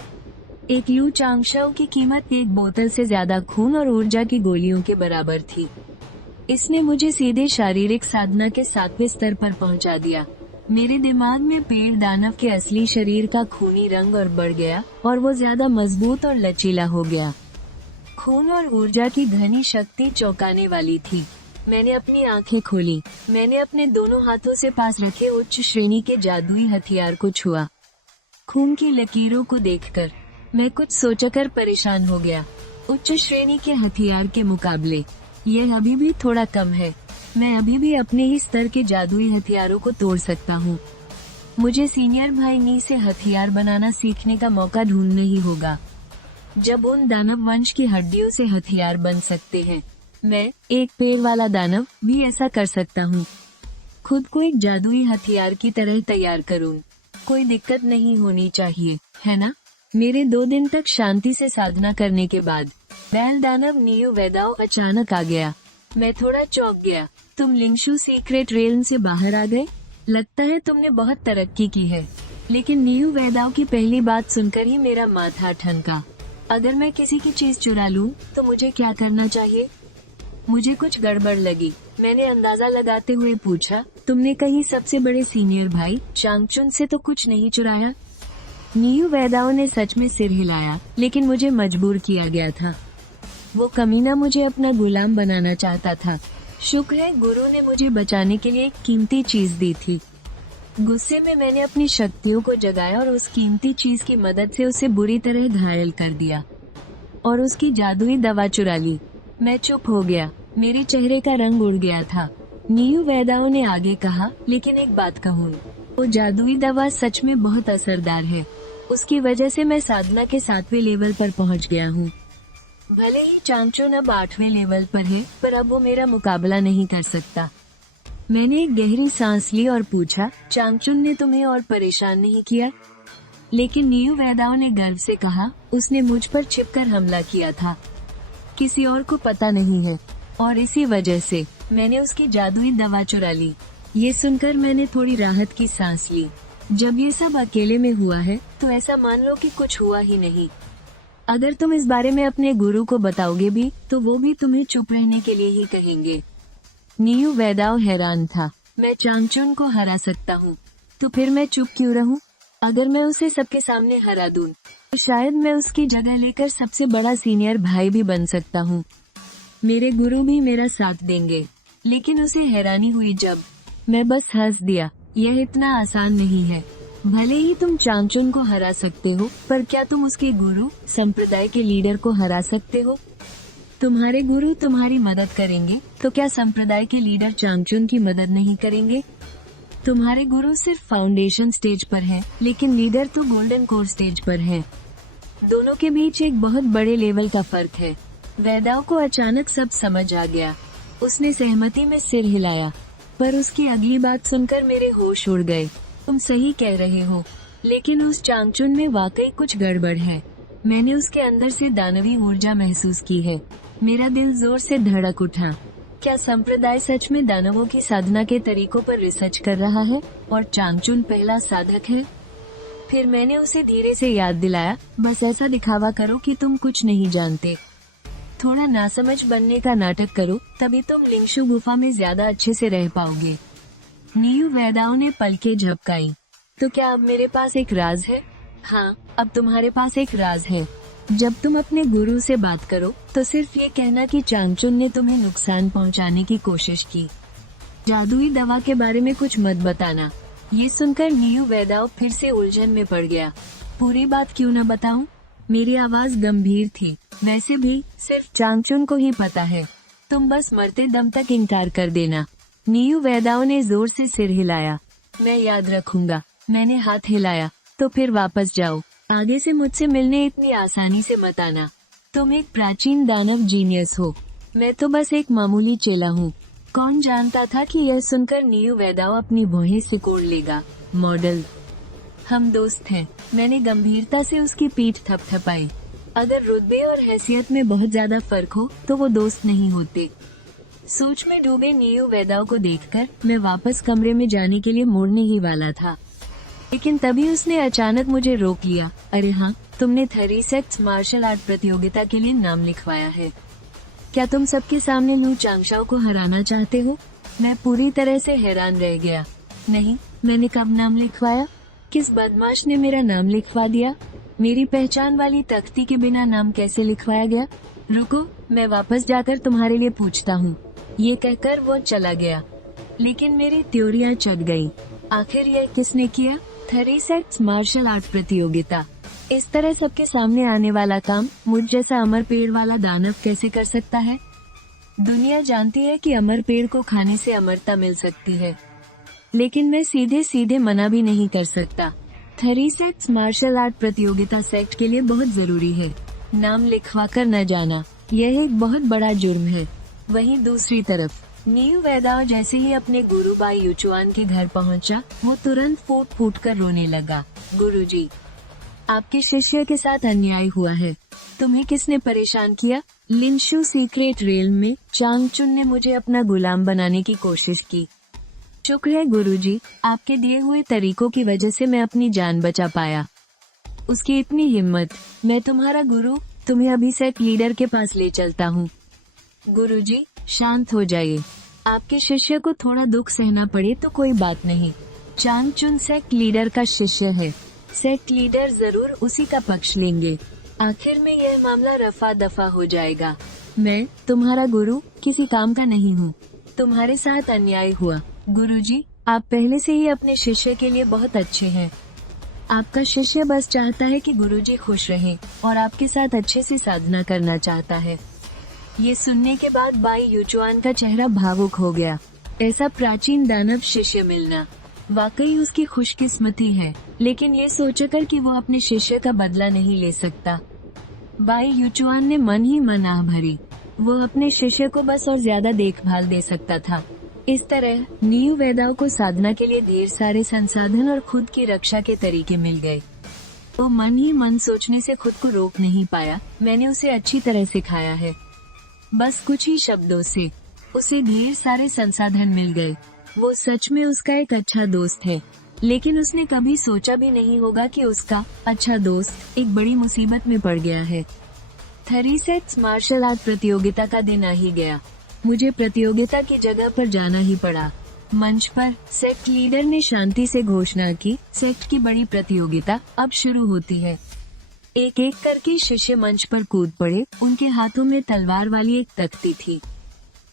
एक यू चांगशाओ की कीमत एक बोतल से ज्यादा खून और ऊर्जा की गोलियों के बराबर थी। इसने मुझे सीधे शारीरिक साधना के 7वें स्तर पर पहुंचा दिया। मेरे दिमाग में पेड़ दानव के असली शरीर का खूनी रंग और बढ़ गया और वो ज्यादा मजबूत और लचीला हो गया। खून और ऊर्जा की घनी शक्ति चौंकाने वाली थी। मैंने अपनी आंखें खोली। मैंने अपने दोनों हाथों से पास रखे उच्च श्रेणी के जादुई हथियार को छुआ। खून की लकीरों को देखकर मैं कुछ सोचकर परेशान हो गया। उच्च श्रेणी के हथियार के मुकाबले यह अभी भी थोड़ा कम है। मैं अभी भी अपने ही स्तर के जादुई हथियारों को तोड़ सकता हूँ। मुझे सीनियर भाई नी से हथियार बनाना सीखने का मौका ढूंढना ही होगा। जब उन दानव वंश की हड्डियों से हथियार बन सकते हैं, मैं एक पेड़ वाला दानव भी ऐसा कर सकता हूँ। खुद को एक जादुई हथियार की तरह तैयार करूँ। कोई दिक्कत नहीं होनी चाहिए, है ना? मेरे 2 दिन तक शांति से साधना करने के बाद बैल दानव नियो वेदाओ अचानक आ गया। मैं थोड़ा चौंक गया। तुम लिंगशु सीक्रेट रेलम से बाहर आ गए? लगता है तुमने बहुत तरक्की की है। लेकिन नियो वेदाओ की पहली बात सुनकर ही मेरा माथा ठनका। अगर मैं किसी की चीज चुरा लूं, तो मुझे क्या करना चाहिए? मुझे कुछ गड़बड़ लगी। मैंने अंदाजा लगाते हुए पूछा, तुमने कहीं सबसे बड़े सीनियर भाई चांगचुन से तो कुछ नहीं चुराया? नियो वेदाओ ने सच में सिर हिलाया, लेकिन मुझे मजबूर किया गया था। वो कमीना मुझे अपना गुलाम बनाना चाहता था। शुक्र है गुरु ने मुझे बचाने के लिए एक कीमती चीज दी थी। गुस्से में मैंने अपनी शक्तियों को जगाया और उस कीमती चीज की मदद से उसे बुरी तरह घायल कर दिया और उसकी जादुई दवा चुरा ली। मैं चुप हो गया। मेरे चेहरे का रंग उड़ गया था। नियो वेदाओ ने आगे कहा, लेकिन एक बात कहूँ, वो जादुई दवा सच में बहुत असरदार है। उसकी वजह से मैं साधना के 7वें लेवल पर पहुंच गया हूँ। भले ही चांगचुन अब 8वें लेवल पर है, पर अब वो मेरा मुकाबला नहीं कर सकता। मैंने एक गहरी सांस ली और पूछा, चांगचुन ने तुम्हें और परेशान नहीं किया? लेकिन नियो वेदाओ ने गर्व से कहा, उसने मुझ पर छिपकर हमला किया था। किसी और को पता नहीं है और इसी वजह से मैंने उसकी जादुई दवा चुरा ली। ये सुनकर मैंने थोड़ी राहत की सांस ली। जब ये सब अकेले में हुआ है तो ऐसा मान लो कि कुछ हुआ ही नहीं। अगर तुम इस बारे में अपने गुरु को बताओगे भी तो वो भी तुम्हें चुप रहने के लिए ही कहेंगे। नियो वेदाओ हैरान था। मैं चांगचुन को हरा सकता हूँ, तो फिर मैं चुप क्यों रहूं? अगर मैं उसे सबके सामने हरा दूं, तो शायद मैं उसकी जगह लेकर सबसे बड़ा सीनियर भाई भी बन सकता हूँ। मेरे गुरु भी मेरा साथ देंगे। लेकिन उसे हैरानी हुई जब मैं बस हंस दिया। यह इतना आसान नहीं है। भले ही तुम चांगचुन को हरा सकते हो, पर क्या तुम उसके गुरु, संप्रदाय के लीडर को हरा सकते हो? तुम्हारे गुरु तुम्हारी मदद करेंगे, तो क्या संप्रदाय के लीडर चांगचुन की मदद नहीं करेंगे? तुम्हारे गुरु सिर्फ फाउंडेशन स्टेज पर हैं, लेकिन लीडर तो गोल्डन कोर स्टेज पर हैं। दोनों के बीच एक बहुत बड़े लेवल का फर्क है। वेदाओ को अचानक सब समझ आ गया। उसने सहमति में सिर हिलाया, पर उसकी अगली बात सुनकर मेरे होश उड़ गए। तुम सही कह रहे हो, लेकिन उस चांगचुन में वाकई कुछ गड़बड़ है। मैंने उसके अंदर से दानवी ऊर्जा महसूस की है। मेरा दिल जोर से धड़क उठा। क्या संप्रदाय सच में दानवों की साधना के तरीकों पर रिसर्च कर रहा है और चांगचुन पहला साधक है? फिर मैंने उसे धीरे से याद दिलाया, बस ऐसा दिखावा करो कि तुम कुछ नहीं जानते। थोड़ा नासमझ बनने का नाटक करो, तभी तुम लिंगशु गुफा में ज्यादा अच्छे से रह पाओगे। नियो वेदाओ ने पलकें झपकाई। तो क्या अब मेरे पास एक राज है? हाँ, अब तुम्हारे पास एक राज है। जब तुम अपने गुरु से बात करो तो सिर्फ ये कहना कि चांगचुन ने तुम्हें नुकसान पहुंचाने की कोशिश की। जादुई दवा के बारे में कुछ मत बताना। ये सुनकर नियो वेदाओ फिर से उलझन में पड़ गया। पूरी बात क्यों न बताऊं? मेरी आवाज गंभीर थी। वैसे भी सिर्फ चांगचुन को ही पता है। तुम बस मरते दम तक इनकार कर देना। नियो वेदाओ ने जोर से सिर हिलाया। मैं याद रखूंगा। मैंने हाथ हिलाया। तो फिर वापस जाओ। आगे से मुझसे मिलने इतनी आसानी से मत आना। तुम एक प्राचीन दानव जीनियस हो। मैं तो बस एक मामूली चेला हूँ। कौन जानता था कि यह सुनकर नियो वेदाओ अपनी भौहें सिकोड़ लेगा। मॉडल, हम दोस्त हैं। मैंने गंभीरता से उसकी पीठ थपथपाई। अगर रुतबे और हैसियत में बहुत ज्यादा फर्क हो तो वो दोस्त नहीं होते। सोच में डूबे नीयू वेदाओ को देखकर मैं वापस कमरे में जाने के लिए मुड़ने ही वाला था, लेकिन तभी उसने अचानक मुझे रोक लिया। अरे हाँ, तुमने 36 मार्शल आर्ट प्रतियोगिता के लिए नाम लिखवाया है। क्या तुम सबके सामने लू चांगशाओ को हराना चाहते हो? मैं पूरी तरह से हैरान रह गया। नहीं, मैंने कब नाम लिखवाया? किस बदमाश ने मेरा नाम लिखवा दिया? मेरी पहचान वाली तख्ती के बिना नाम कैसे लिखवाया गया? रुको, मैं वापस जाकर तुम्हारे लिए पूछता हूँ। ये कहकर वो चला गया, लेकिन मेरी त्योरियां चढ़ गईं। आखिर यह किसने किया? 36 मार्शल आर्ट प्रतियोगिता। इस तरह सबके सामने आने वाला काम मुझ जैसा अमर पेड़ वाला दानव कैसे कर सकता है? दुनिया जानती है कि अमर पेड़ को खाने से अमरता मिल सकती है, लेकिन मैं सीधे सीधे मना भी नहीं कर सकता। 36 मार्शल आर्ट प्रतियोगिता सेक्ट के लिए बहुत जरूरी है। नाम लिखवा कर न जाना, यह एक बहुत बड़ा जुर्म है। वहीं दूसरी तरफ नीयू वेदाओ जैसे ही अपने गुरु बाई यूचुआन के घर पहुंचा, वो तुरंत फूट फूट कर रोने लगा। गुरुजी, आपके शिष्य के साथ अन्याय हुआ है। तुम्हें किसने परेशान किया? लिनशु सीक्रेट रेल में चांगचुन ने मुझे अपना गुलाम बनाने की कोशिश की। शुक्र है गुरुजी, आपके दिए हुए तरीकों की वजह से मैं अपनी जान बचा पाया। उसकी इतनी हिम्मत। मैं तुम्हारा गुरु, तुम्हें अभी सेक्ट लीडर के पास ले चलता हूँ। गुरुजी, शांत हो जाइए। आपके शिष्य को थोड़ा दुख सहना पड़े तो कोई बात नहीं। चांगचुन सेक्ट लीडर का शिष्य है। सेक्ट लीडर जरूर उसी का पक्ष लेंगे। आखिर में यह मामला रफा दफा हो जाएगा। मैं तुम्हारा गुरु किसी काम का नहीं हूँ। तुम्हारे साथ अन्याय हुआ। गुरुजी, आप पहले से ही अपने शिष्य के लिए बहुत अच्छे हैं। आपका शिष्य बस चाहता है कि गुरुजी खुश रहें और आपके साथ अच्छे से साधना करना चाहता है। ये सुनने के बाद बाई यूचुआन का चेहरा भावुक हो गया। ऐसा प्राचीन दानव शिष्य मिलना वाकई उसकी खुशकिस्मती है, लेकिन ये सोचकर कि वो अपने शिष्य का बदला नहीं ले सकता। बाई यूचुआन ने मन ही मन आह भरी। वो अपने शिष्य को बस और ज्यादा देखभाल दे सकता था। इस तरह नीयू वेदाओ को साधना के लिए ढेर सारे संसाधन और खुद की रक्षा के तरीके मिल गए। वो मन ही मन सोचने से खुद को रोक नहीं पाया। मैंने उसे अच्छी तरह सिखाया है। बस कुछ ही शब्दों से उसे ढेर सारे संसाधन मिल गए। वो सच में उसका एक अच्छा दोस्त है, लेकिन उसने कभी सोचा भी नहीं होगा कि उसका अच्छा दोस्त एक बड़ी मुसीबत में पड़ गया है। 36 मार्शल आर्ट प्रतियोगिता का दिन आ ही गया। मुझे प्रतियोगिता की जगह पर जाना ही पड़ा। मंच पर सेक्ट लीडर ने शांति से घोषणा की, सेक्ट की बड़ी प्रतियोगिता अब शुरू होती है। एक एक करके शिष्य मंच पर कूद पड़े। उनके हाथों में तलवार वाली एक तख्ती थी।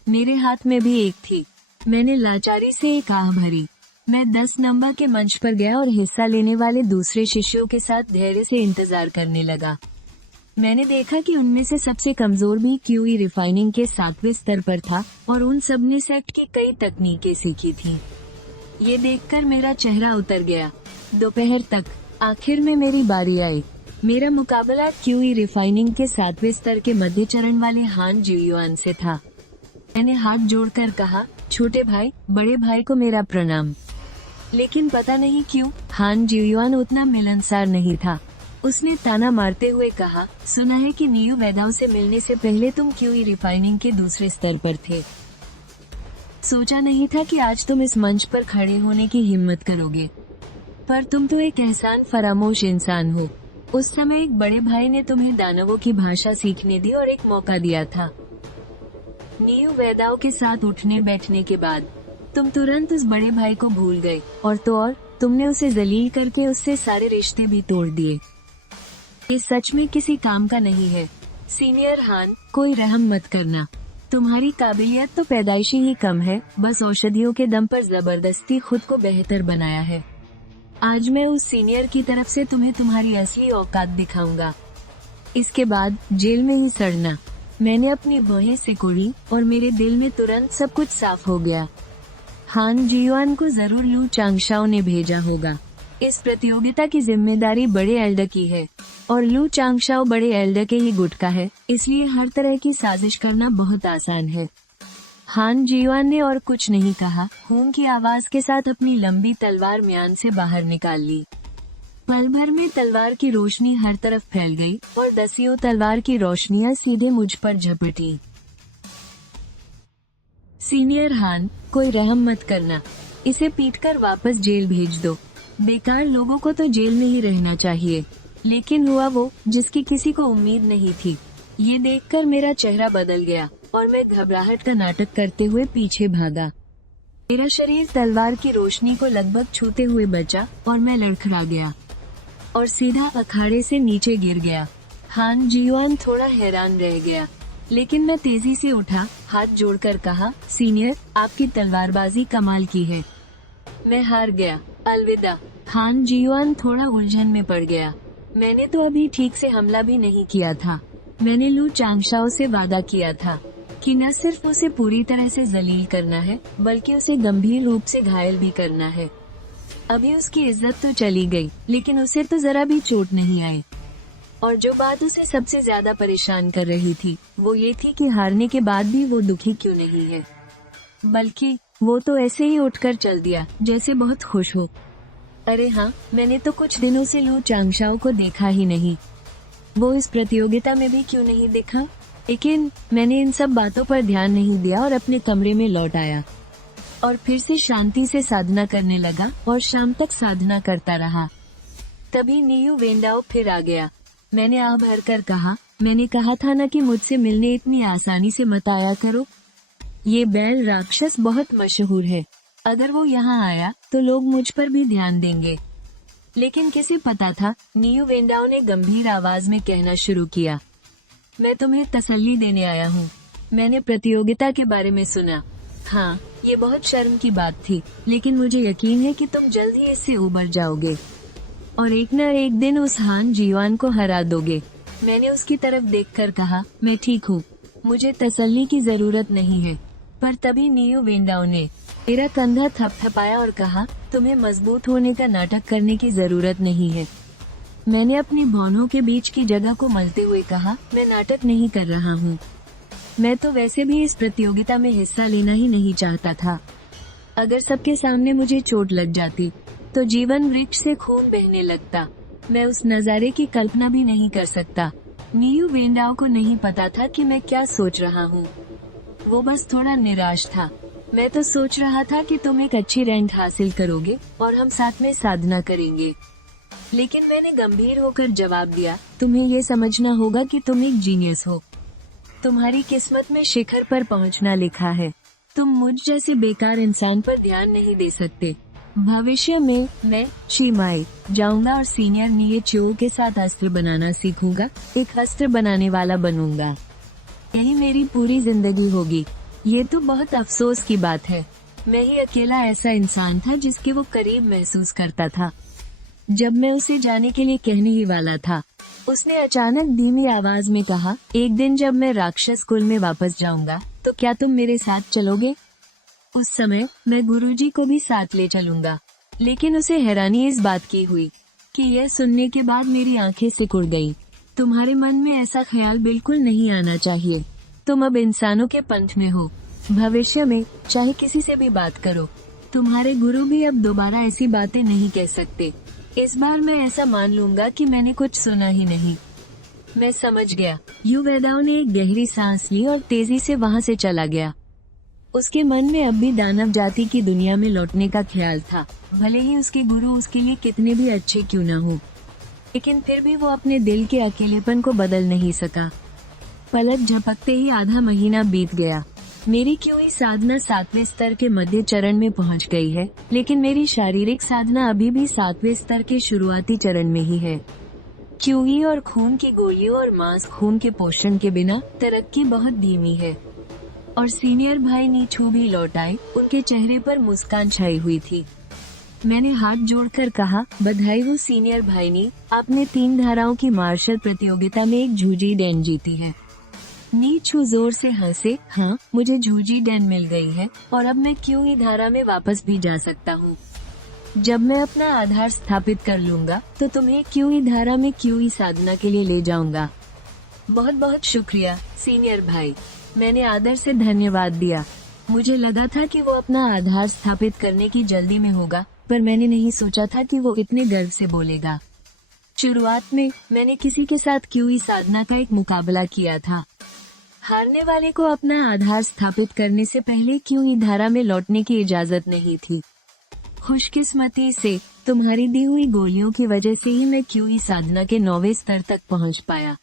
मेरे हाथ में भी एक थी। मैंने लाचारी से एक आह भरी। मैं 10 नंबर के मंच पर गया और हिस्सा लेने वाले दूसरे शिष्यों के साथ धैर्य से इंतजार करने लगा। मैंने देखा कि उनमें से सबसे कमजोर भी क्यूई रिफाइनिंग के 7वें स्तर पर था और उन सब ने सेक्ट की कई तकनीकें सीखी थी। ये देखकर मेरा चेहरा उतर गया। दोपहर तक आखिर में मेरी बारी आई। मेरा मुकाबला क्यूई रिफाइनिंग के 7वें स्तर के मध्य चरण वाले हान जियुआन से था। मैंने हाथ जोड़कर कहा, छोटे भाई, बड़े भाई को मेरा प्रणाम। लेकिन पता नहीं क्यों हान जियुआन उतना मिलनसार नहीं था। उसने ताना मारते हुए कहा, सुना है कि नीयू वेदाओ से मिलने से पहले तुम क्यूई रिफाइनिंग के दूसरे स्तर पर थे। सोचा नहीं था कि आज तुम इस मंच पर खड़े होने की हिम्मत करोगे। पर तुम तो एक एहसान फरामोश इंसान हो। उस समय एक बड़े भाई ने तुम्हें दानवों की भाषा सीखने दी और एक मौका दिया था। नीयू वेदाओ के साथ उठने बैठने के बाद तुम तुरंत उस बड़े भाई को भूल गए, और तो और तुमने उसे जलील करके उससे सारे रिश्ते भी तोड़ दिए। ये सच में किसी काम का नहीं है। सीनियर हान, कोई रहम मत करना। तुम्हारी काबिलियत तो पैदाइशी ही कम है, बस औषधियों के दम पर जबरदस्ती खुद को बेहतर बनाया है। आज मैं उस सीनियर की तरफ से तुम्हें तुम्हारी असली औकात दिखाऊंगा। इसके बाद जेल में ही सड़ना। मैंने अपनी बाहें सिकुड़ी और मेरे दिल में तुरंत सब कुछ साफ हो गया। हान जियुआन को जरूर लू चांगशाओ ने भेजा होगा। इस प्रतियोगिता की जिम्मेदारी बड़े एल्डर की है और लू चांगशाओ बड़े एल्डर के ही गुट का है, इसलिए हर तरह की साजिश करना बहुत आसान है। हान जियुआन ने और कुछ नहीं कहा, हूं की आवाज के साथ अपनी लंबी तलवार म्यान से बाहर निकाल ली। पल भर में तलवार की रोशनी हर तरफ फैल गई और दसियों तलवार की रोशनियां सीधे मुझ पर झपटी। सीनियर हान, कोई रहम मत करना, इसे पीटकर वापस जेल भेज दो। बेकार लोगों को तो जेल में ही रहना चाहिए। लेकिन हुआ वो जिसकी किसी को उम्मीद नहीं थी। ये देखकर मेरा चेहरा बदल गया और मैं घबराहट का नाटक करते हुए पीछे भागा। मेरा शरीर तलवार की रोशनी को लगभग छूते हुए बचा और मैं लड़खड़ा गया और सीधा अखाड़े से नीचे गिर गया। हान जीवान थोड़ा हैरान रह गया, लेकिन मैं तेजी से उठा, हाथ जोड़कर कहा, सीनियर, आपकी तलवारबाजी कमाल की है। मैं हार गया, अलविदा। हान जीवान थोड़ा उलझन में पड़ गया। मैंने तो अभी ठीक से हमला भी नहीं किया था। मैंने लू चांगशाओ से वादा किया था कि न सिर्फ उसे पूरी तरह से जलील करना है, बल्कि उसे गंभीर रूप से घायल भी करना है। अभी उसकी इज्जत तो चली गई, लेकिन उसे तो जरा भी चोट नहीं आई। और जो बात उसे सबसे ज्यादा परेशान कर रही थी, वो ये थी कि हारने के बाद भी वो दुखी क्यों नहीं है, बल्कि वो तो ऐसे ही उठकर चल दिया जैसे बहुत खुश हो। अरे हाँ, मैंने तो कुछ दिनों से लू चांगशाओ को देखा ही नहीं। वो इस प्रतियोगिता में भी क्यों नहीं देखा? लेकिन मैंने इन सब बातों पर ध्यान नहीं दिया और अपने कमरे में लौट आया और फिर से शांति से साधना करने लगा और शाम तक साधना करता रहा। तभी नियू वेंडाओ फिर आ गया। मैंने आह भर कर कहा, मैंने कहा था ना कि मुझसे मिलने इतनी आसानी से मत आया करो। ये बैल राक्षस बहुत मशहूर है। अगर वो यहाँ आया तो लोग मुझ पर भी ध्यान देंगे। लेकिन किसे पता था, नियू वेंडाओ ने गंभीर आवाज में कहना शुरू किया, मैं तुम्हें तसल्ली देने आया हूँ। मैंने प्रतियोगिता के बारे में सुना। हाँ, ये बहुत शर्म की बात थी, लेकिन मुझे यकीन है कि तुम जल्द ही इससे उबर जाओगे और एक न एक दिन उस हान जीवान को हरा दोगे। मैंने उसकी तरफ देखकर कहा, मैं ठीक हूँ, मुझे तसल्ली की जरूरत नहीं है। पर तभी नियू वेंडाओ ने मेरा कंधा थपथपाया और कहा, तुम्हें मजबूत होने का नाटक करने की जरूरत नहीं है। मैंने अपनी भौहों के बीच की जगह को मलते हुए कहा, मैं नाटक नहीं कर रहा हूँ। मैं तो वैसे भी इस प्रतियोगिता में हिस्सा लेना ही नहीं चाहता था। अगर सबके सामने मुझे चोट लग जाती तो जीवन वृक्ष से खून बहने लगता। मैं उस नजारे की कल्पना भी नहीं कर सकता। नियू वेंडाओ को नहीं पता था कि मैं क्या सोच रहा हूँ। वो बस थोड़ा निराश था। मैं तो सोच रहा था कि तुम एक अच्छी रैंक हासिल करोगे और हम साथ में साधना करेंगे। लेकिन मैंने गंभीर होकर जवाब दिया, तुम्हें ये समझना होगा कि तुम एक जीनियस हो। तुम्हारी किस्मत में शिखर पर पहुंचना लिखा है। तुम मुझ जैसे बेकार इंसान पर ध्यान नहीं दे सकते। भविष्य में मैं शिमाई जाऊंगा और सीनियर निएचिओ के साथ अस्त्र बनाना सीखूंगा। एक अस्त्र बनाने वाला बनूंगा। यही मेरी पूरी जिंदगी होगी। ये तो बहुत अफसोस की बात है। मैं ही अकेला ऐसा इंसान था जिसके वो करीब महसूस करता था। जब मैं उसे जाने के लिए कहने ही वाला था, उसने अचानक धीमी आवाज में कहा, एक दिन जब मैं राक्षस कुल में वापस जाऊंगा तो क्या तुम मेरे साथ चलोगे? उस समय मैं गुरुजी को भी साथ ले चलूंगा। लेकिन उसे हैरानी इस बात की हुई कि यह सुनने के बाद मेरी आंखें सिकुड़ गईं। तुम्हारे मन में ऐसा ख्याल बिल्कुल नहीं आना चाहिए। तुम अब इंसानों के पंथ में हो। भविष्य में चाहे किसी से भी बात करो, तुम्हारे गुरु भी अब दोबारा ऐसी बातें नहीं कह सकते। इस बार मैं ऐसा मान लूंगा कि मैंने कुछ सुना ही नहीं। मैं समझ गया। यू वेदाओ ने एक गहरी सांस ली और तेजी से वहाँ से चला गया। उसके मन में अब भी दानव जाति की दुनिया में लौटने का ख्याल था, भले ही उसके गुरु उसके लिए कितने भी अच्छे क्यों न हो। लेकिन फिर भी वो अपने दिल के अकेलेपन को बदल नहीं सका। पलक झपकते ही आधा महीना बीत गया। मेरी क्यूई साधना 7वें स्तर के मध्य चरण में पहुंच गई है, लेकिन मेरी शारीरिक साधना अभी भी 7वें स्तर के शुरुआती चरण में ही है। क्यूई और खून की गोलियों और मांस खून के पोषण के बिना तरक्की बहुत धीमी है। और सीनियर भाई नीचू भी लौट आए। उनके चेहरे पर मुस्कान छाई हुई थी। मैंने हाथ जोड़कर कहा, बधाई हो सीनियर भाई नी, आपने 3 धाराओं की मार्शल प्रतियोगिता में एक झूजी डैन जीती है। नीचू जोर से हंसे, हाँ, मुझे झूजी डैन मिल गई है और अब मैं क्यूई धारा में वापस भी जा सकता हूँ। जब मैं अपना आधार स्थापित कर लूंगा तो तुम्हें क्यूई धारा में क्यूई साधना के लिए ले जाऊंगा। बहुत बहुत शुक्रिया सीनियर भाई। मैंने आदर से धन्यवाद दिया। मुझे लगा था कि वो अपना आधार स्थापित करने की जल्दी में होगा, पर मैंने नहीं सोचा था कि वो इतने गर्व से बोलेगा। शुरुआत में मैंने किसी के साथ क्यूई साधना का एक मुकाबला किया था। हारने वाले को अपना आधार स्थापित करने से पहले क्यूई धारा में लौटने की इजाजत नहीं थी। खुशकिस्मती से तुम्हारी दी हुई गोलियों की वजह से ही मैं क्यूई साधना के 9वें स्तर तक पहुंच पाया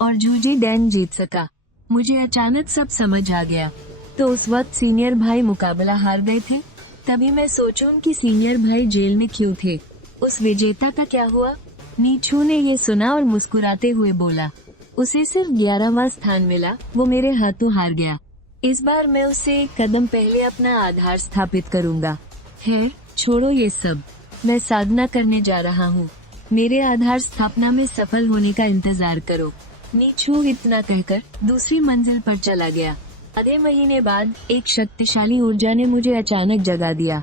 और जूजी डैन जीत सका। मुझे अचानक सब समझ आ गया। तो उस वक्त सीनियर भाई मुकाबला हार गए थे। तभी मैं सोचूं कि सीनियर भाई जेल में क्यों थे। उस विजेता का क्या हुआ? नीचू ने ये सुना और मुस्कुराते हुए बोला, उसे सिर्फ 11वां स्थान मिला, वो मेरे हाथों हार गया। इस बार मैं उससे एक कदम पहले अपना आधार स्थापित करूंगा। खैर छोड़ो ये सब, मैं साधना करने जा रहा हूँ। मेरे आधार स्थापना में सफल होने का इंतजार करो। नीचू इतना कहकर दूसरी मंजिल पर चला गया। आधे महीने बाद एक शक्तिशाली ऊर्जा ने मुझे अचानक जगा दिया।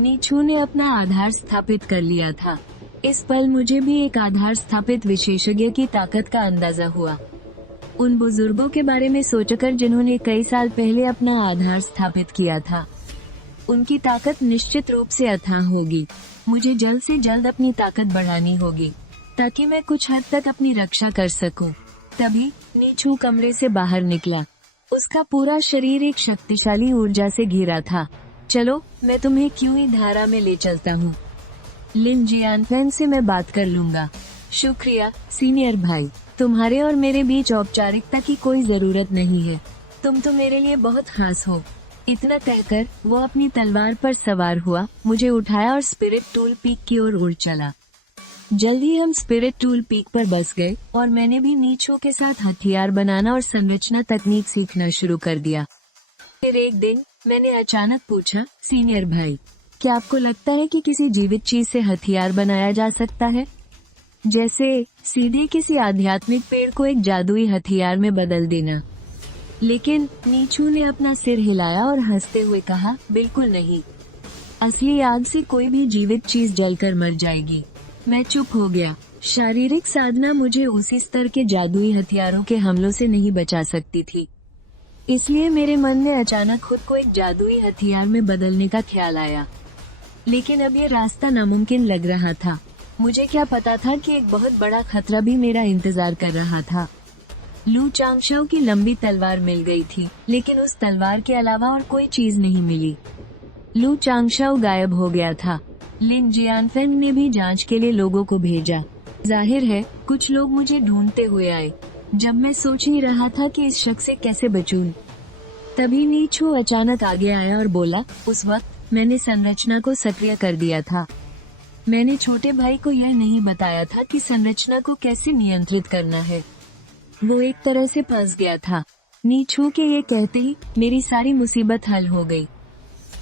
नीचू ने अपना आधार स्थापित कर लिया था। इस पल मुझे भी एक आधार स्थापित विशेषज्ञ की ताकत का अंदाजा हुआ। उन बुजुर्गों के बारे में सोचकर जिन्होंने कई साल पहले अपना आधार स्थापित किया था। उनकी ताकत निश्चित रूप से अथाह होगी। मुझे जल्द से जल्द अपनी ताकत बढ़ानी होगी ताकि मैं कुछ हद तक अपनी रक्षा कर सकूं। तभी नीचू कमरे से बाहर निकला। उसका पूरा शरीर एक शक्तिशाली ऊर्जा से घिरा था। चलो मैं तुम्हें क्यूई धारा में ले चलता हूँ। लिन जियानफेन से मैं बात कर लूंगा। शुक्रिया सीनियर भाई, तुम्हारे और मेरे बीच औपचारिकता की कोई जरूरत नहीं है। तुम तो मेरे लिए बहुत खास हो। इतना कहकर वो अपनी तलवार पर सवार हुआ, मुझे उठाया और स्पिरिट टूल पीक की ओर उड़ चला। जल्दी हम स्पिरिट टूल पीक पर बस गए और मैंने भी नीचू के साथ हथियार बनाना और संरचना तकनीक सीखना शुरू कर दिया। फिर एक दिन मैंने अचानक पूछा, सीनियर भाई, क्या आपको लगता है कि किसी जीवित चीज से हथियार बनाया जा सकता है? जैसे सीधे किसी आध्यात्मिक पेड़ को एक जादुई हथियार में बदल देना। लेकिन नीचू ने अपना सिर हिलाया और हंसते हुए कहा, बिल्कुल नहीं। असली आग से कोई भी जीवित चीज जलकर मर जाएगी। मैं चुप हो गया। शारीरिक साधना मुझे उसी स्तर के जादुई हथियारों के हमलों से नहीं बचा सकती थी। इसलिए मेरे मन में अचानक खुद को एक जादुई हथियार में बदलने का ख्याल आया। लेकिन अब ये रास्ता नामुमकिन लग रहा था। मुझे क्या पता था कि एक बहुत बड़ा खतरा भी मेरा इंतजार कर रहा था। लू चांगशाओ की लंबी तलवार मिल गई थी, लेकिन उस तलवार के अलावा और कोई चीज नहीं मिली। लू चांगशाओ गायब हो गया था। लिन जियानफेन ने भी जांच के लिए लोगों को भेजा। जाहिर है कुछ लोग मुझे ढूंढते हुए आए। जब मैं सोच ही रहा था कि इस शक से कैसे बचूं, तभी नीचू अचानक आगे आया और बोला, उस वक्त मैंने संरचना को सक्रिय कर दिया था। मैंने छोटे भाई को यह नहीं बताया था कि संरचना को कैसे नियंत्रित करना है। वो एक तरह से फंस गया था। नीचू के ये कहते ही मेरी सारी मुसीबत हल हो गई।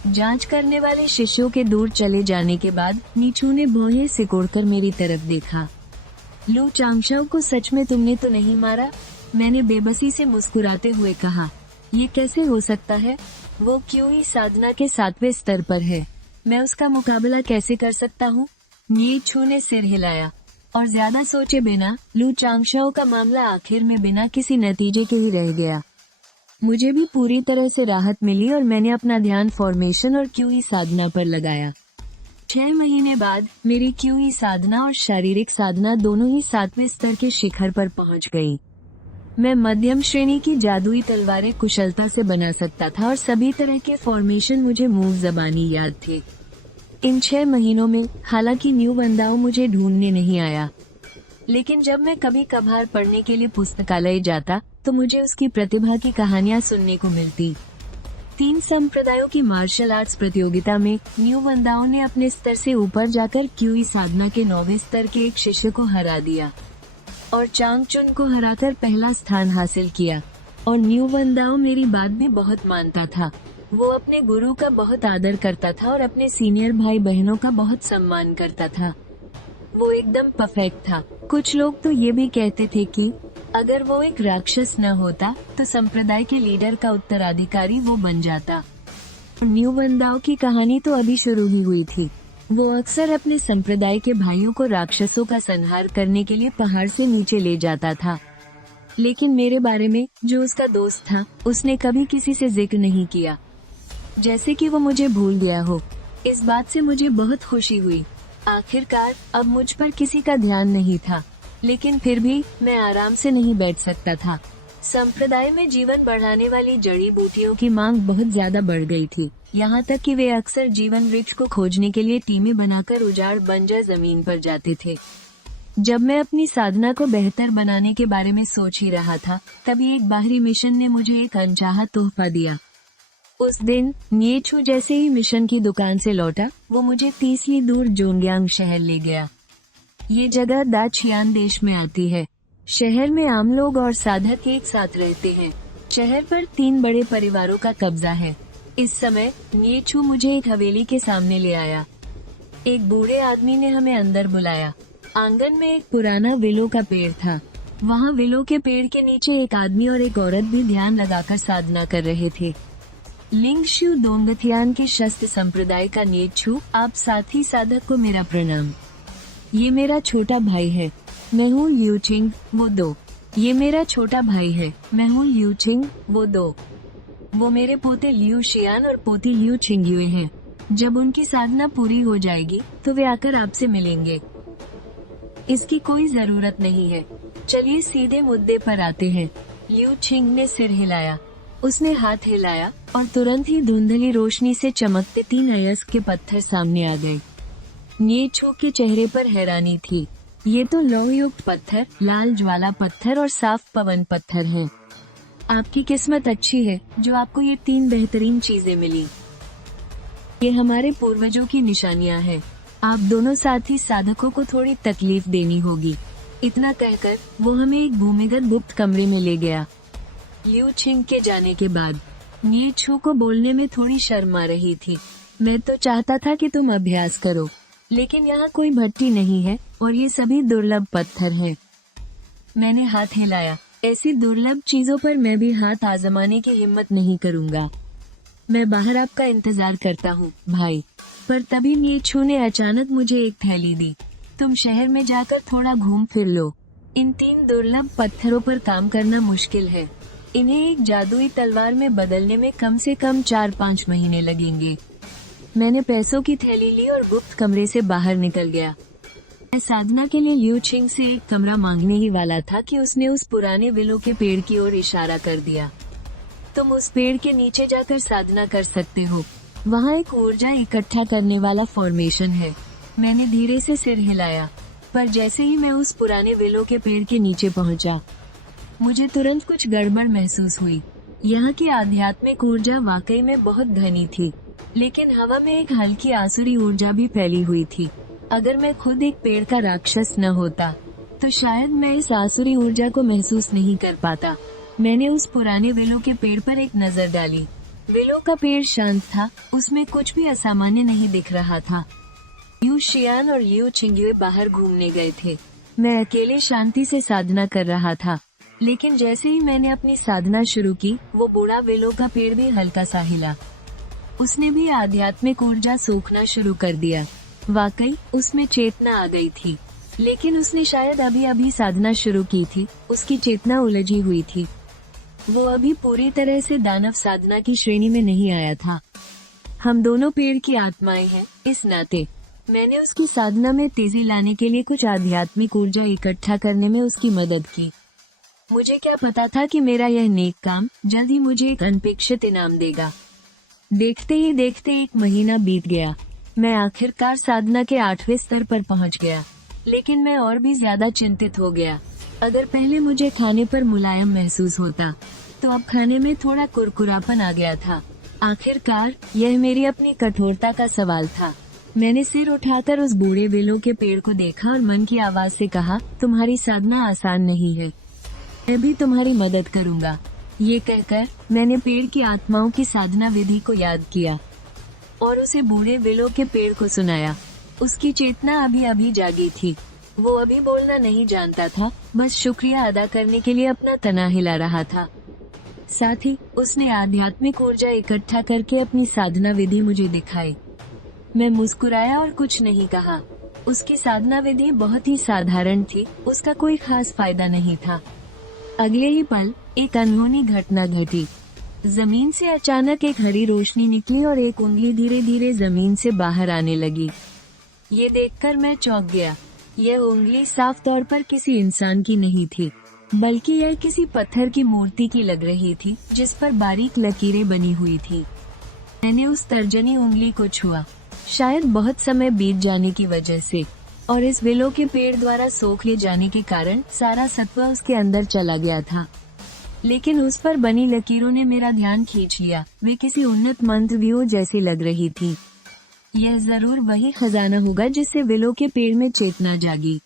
जांच करने वाले शिष्यों के दूर चले जाने के बाद नीचू ने भौहें सिकोड़कर मेरी तरफ देखा। लू चांगशाओ को सच में तुमने तो नहीं मारा? मैंने बेबसी से मुस्कुराते हुए कहा। ये कैसे हो सकता है? वो क्यूई साधना के 7वें स्तर पर है। मैं उसका मुकाबला कैसे कर सकता हूँ? नीचू ने सिर हिलाया और ज्यादा सोचे बिना लू चांगशाओ का मामला आखिर में बिना किसी नतीजे के ही रह गया। मुझे भी पूरी तरह से राहत मिली और मैंने अपना ध्यान फॉर्मेशन और क्यूई साधना पर लगाया। 6 महीने बाद मेरी क्यूई साधना और शारीरिक साधना दोनों ही 7वें स्तर के शिखर पर पहुंच गई। मैं मध्यम श्रेणी की जादुई तलवारें कुशलता से बना सकता था और सभी तरह के फॉर्मेशन मुझे मुंह जबानी याद थे। इन 6 महीनों में हालांकि न्यू वंदाओ मुझे ढूंढने नहीं आया, लेकिन जब मैं कभी कभार पढ़ने के लिए पुस्तकालय जाता तो मुझे उसकी प्रतिभा की कहानियां सुनने को मिलती। 3 संप्रदायों की मार्शल आर्ट्स प्रतियोगिता में न्यू वंदाओ ने अपने स्तर से ऊपर जाकर क्यूई साधना के 9वें स्तर के एक शिष्य को हरा दिया और चांग चुन को हराकर पहला स्थान हासिल किया। और न्यू वंदाओ मेरी बात भी बहुत मानता था। वो अपने गुरु का बहुत आदर करता था और अपने सीनियर भाई बहनों का बहुत सम्मान करता था। वो एकदम परफेक्ट था। कुछ लोग तो ये भी कहते थे कि अगर वो एक राक्षस न होता तो संप्रदाय के लीडर का उत्तराधिकारी वो बन जाता। न्यू वंदाओ की कहानी तो अभी शुरू ही हुई थी। वो अक्सर अपने संप्रदाय के भाइयों को राक्षसों का संहार करने के लिए पहाड़ से नीचे ले जाता था, लेकिन मेरे बारे में जो उसका दोस्त था उसने कभी किसी से जिक्र नहीं किया, जैसे कि वो मुझे भूल गया हो। इस बात से मुझे बहुत खुशी हुई। आखिरकार अब मुझ पर किसी का ध्यान नहीं था, लेकिन फिर भी मैं आराम से नहीं बैठ सकता था। संप्रदाय में जीवन बढ़ाने वाली जड़ी बूटियों की मांग बहुत ज्यादा बढ़ गई थी, यहाँ तक कि वे अक्सर जीवन वृक्ष को खोजने के लिए टीमें बनाकर उजाड़ बंजर जमीन पर जाते थे। जब मैं अपनी साधना को बेहतर बनाने के बारे में सोच ही रहा था, तभी एक बाहरी मिशन ने मुझे एक अनचाहा तोहफा दिया। उस दिन न्येचू जैसे ही मिशन की दुकान से लौटा, वो मुझे 30 ली दूर जोंगयांग शहर ले गया। ये जगह दाचियान देश में आती है। शहर में आम लोग और साधक एक साथ रहते हैं। शहर पर 3 बड़े परिवारों का कब्जा है। इस समय न्येचू मुझे एक हवेली के सामने ले आया। एक बूढ़े आदमी ने हमें अंदर बुलाया। आंगन में एक पुराना विलो का पेड़ था। वहाँ विलो के पेड़ के नीचे एक आदमी और एक औरत भी ध्यान लगाकर साधना कर रहे थे। लिंगशु दोंगथियान के शस्त्र संप्रदाय का न्येचू, आप साथी साधक को मेरा प्रणाम। ये मेरा छोटा भाई है, मैं हूँ ल्यूचिंग, वो 2। ये मेरा छोटा भाई है, मैं हूँ ल्यूचिंग, वो 2। वो मेरे पोते लियू शियान और पोती लियू छिंगयुए हैं। जब उनकी साधना पूरी हो जाएगी तो वे आकर आपसे मिलेंगे। इसकी कोई जरूरत नहीं है। चलिए सीधे मुद्दे पर आते हैं। लियू छिंग ने सिर हिलाया। उसने हाथ हिलाया और तुरंत ही धुंधली रोशनी से चमकते 3 अयस्क के पत्थर सामने आ गए। न्येचू के चेहरे पर हैरानी थी। ये तो लौहयुक्त पत्थर, लाल ज्वाला पत्थर और साफ पवन पत्थर हैं। आपकी किस्मत अच्छी है जो आपको ये 3 बेहतरीन चीजें मिली। ये हमारे पूर्वजों की निशानियां हैं। आप दोनों साथी साधकों को थोड़ी तकलीफ देनी होगी। इतना कहकर वो हमें एक भूमिगत गुप्त कमरे में ले गया। लियू छिंग के जाने के बाद न्येचू को बोलने में थोड़ी शर्म आ रही थी। मैं तो चाहता था कि तुम अभ्यास करो, लेकिन यहाँ कोई भट्टी नहीं है और ये सभी दुर्लभ पत्थर हैं। मैंने हाथ हिलाया। ऐसी दुर्लभ चीजों पर मैं भी हाथ आजमाने की हिम्मत नहीं करूँगा। मैं बाहर आपका इंतजार करता हूँ, भाई। पर तभी न्येचू ने अचानक मुझे एक थैली दी। तुम शहर में जाकर थोड़ा घूम फिर लो। इन 3 दुर्लभ पत्थरों पर काम करना मुश्किल है। इन्हें एक जादुई तलवार में बदलने में कम से कम 4-5 महीने लगेंगे। मैंने पैसों की थैली ली और गुप्त कमरे से बाहर निकल गया। मैं साधना के लिए लियू छिंग से एक कमरा मांगने ही वाला था कि उसने उस पुराने विलो के पेड़ की ओर इशारा कर दिया। तुम उस पेड़ के नीचे जाकर साधना कर सकते हो। वहाँ एक ऊर्जा इकट्ठा करने वाला फॉर्मेशन है। मैंने धीरे से सिर हिलाया, पर जैसे ही मैं उस पुराने विलो के पेड़ के नीचे पहुँचा, मुझे तुरंत कुछ गड़बड़ महसूस हुई। यहाँ की आध्यात्मिक ऊर्जा वाकई में बहुत घनी थी, लेकिन हवा में एक हल्की आसुरी ऊर्जा भी फैली हुई थी। अगर मैं खुद एक पेड़ का राक्षस न होता, तो शायद मैं इस आसुरी ऊर्जा को महसूस नहीं कर पाता। मैंने उस पुराने विलो के पेड़ पर एक नजर डाली। विलो का पेड़ शांत था, उसमें कुछ भी असामान्य नहीं दिख रहा था। लियू शियान और लियू छिंगयुए बाहर घूमने गए थे। मैं अकेले शांति से साधना कर रहा था, लेकिन जैसे ही मैंने अपनी साधना शुरू की, वो बूढ़ा विलो का पेड़ भी हल्का सा हिला। उसने भी आध्यात्मिक ऊर्जा सोखना शुरू कर दिया। वाकई उसमें चेतना आ गई थी, लेकिन उसने शायद अभी अभी साधना शुरू की थी। उसकी चेतना उलझी हुई थी। वो अभी पूरी तरह से दानव साधना की श्रेणी में नहीं आया था। हम दोनों पेड़ की आत्माएं हैं, इस नाते मैंने उसकी साधना में तेजी लाने के लिए कुछ आध्यात्मिक ऊर्जा इकट्ठा करने में उसकी मदद की। मुझे क्या पता था कि मेरा यह नेक काम जल्द ही मुझे एक अनपेक्षित इनाम देगा। देखते ही देखते 1 महीना बीत गया। मैं आखिरकार साधना के 8वें स्तर पर पहुंच गया, लेकिन मैं और भी ज्यादा चिंतित हो गया। अगर पहले मुझे खाने पर मुलायम महसूस होता, तो अब खाने में थोड़ा कुरकुरापन आ गया था। आखिरकार यह मेरी अपनी कठोरता का सवाल था। मैंने सिर उठाकर उस बूढ़े विलो के पेड़ को देखा और मन की आवाज से कहा, तुम्हारी साधना आसान नहीं है, मैं भी तुम्हारी मदद करूंगा। ये कहकर मैंने पेड़ की आत्माओं की साधना विधि को याद किया और उसे बूढ़े विलो के पेड़ को सुनाया। उसकी चेतना अभी अभी जागी थी। वो अभी बोलना नहीं जानता था, बस शुक्रिया अदा करने के लिए अपना तना हिला रहा था। साथ ही उसने आध्यात्मिक ऊर्जा इकट्ठा करके अपनी साधना विधि मुझे दिखाई। मैं मुस्कुराया और कुछ नहीं कहा। उसकी साधना विधि बहुत ही साधारण थी, उसका कोई खास फायदा नहीं था। अगले ही पल एक अनहोनी घटना घटी। जमीन से अचानक एक हरी रोशनी निकली और एक उंगली धीरे धीरे जमीन से बाहर आने लगी। ये देखकर मैं चौंक गया। यह उंगली साफ तौर पर किसी इंसान की नहीं थी, बल्कि यह किसी पत्थर की मूर्ति की लग रही थी, जिस पर बारीक लकीरें बनी हुई थी। मैंने उस तर्जनी उंगली को छुआ, शायद बहुत समय बीत जाने की वजह से, और इस विलो के पेड़ द्वारा सोख ले जाने के कारण सारा सत्व उसके अंदर चला गया था। लेकिन उस पर बनी लकीरों ने मेरा ध्यान खींच लिया। वे किसी उन्नत मंत्रव्यूह जैसी लग रही थी। यह जरूर वही खजाना होगा जिससे विलो के पेड़ में चेतना जागी।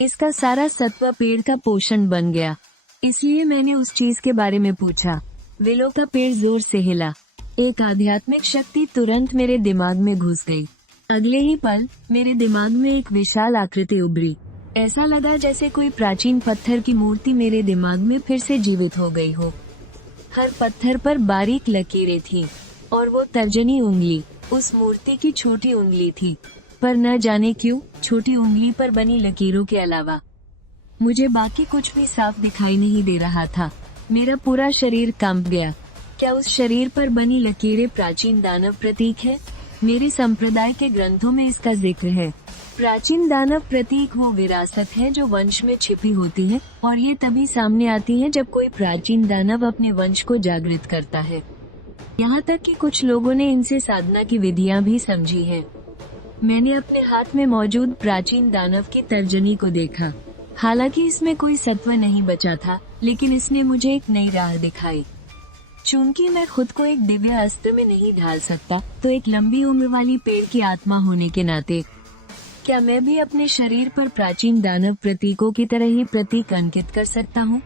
इसका सारा सत्व पेड़ का पोषण बन गया। इसलिए मैंने उस चीज के बारे में पूछा। विलो का पेड़ जोर से हिला। एक आध्यात्मिक शक्ति तुरंत मेरे दिमाग में घुस गई। अगले ही पल मेरे दिमाग में एक विशाल आकृति उभरी। ऐसा लगा जैसे कोई प्राचीन पत्थर की मूर्ति मेरे दिमाग में फिर से जीवित हो गई हो। हर पत्थर पर बारीक लकीरें थी, और वो तर्जनी उंगली उस मूर्ति की छोटी उंगली थी। पर न जाने क्यों छोटी उंगली पर बनी लकीरों के अलावा मुझे बाकी कुछ भी साफ दिखाई नहीं दे रहा था। मेरा पूरा शरीर कांप गया। क्या उस शरीर पर बनी लकीरें प्राचीन दानव प्रतीक है? मेरे संप्रदाय के ग्रंथों में इसका जिक्र है। प्राचीन दानव प्रतीक वो विरासत है जो वंश में छिपी होती है, और ये तभी सामने आती है जब कोई प्राचीन दानव अपने वंश को जागृत करता है। यहाँ तक कि कुछ लोगों ने इनसे साधना की विधियाँ भी समझी हैं। मैंने अपने हाथ में मौजूद प्राचीन दानव की तर्जनी को देखा। हालांकि इसमें कोई सत्व नहीं बचा था, लेकिन इसने मुझे एक नई राह दिखाई। चूंकि मैं खुद को एक दिव्य अस्त्र में नहीं ढाल सकता, तो एक लंबी उम्र वाली पेड़ की आत्मा होने के नाते क्या मैं भी अपने शरीर पर प्राचीन दानव प्रतीकों की तरह ही प्रतीक अंकित कर सकता हूँ?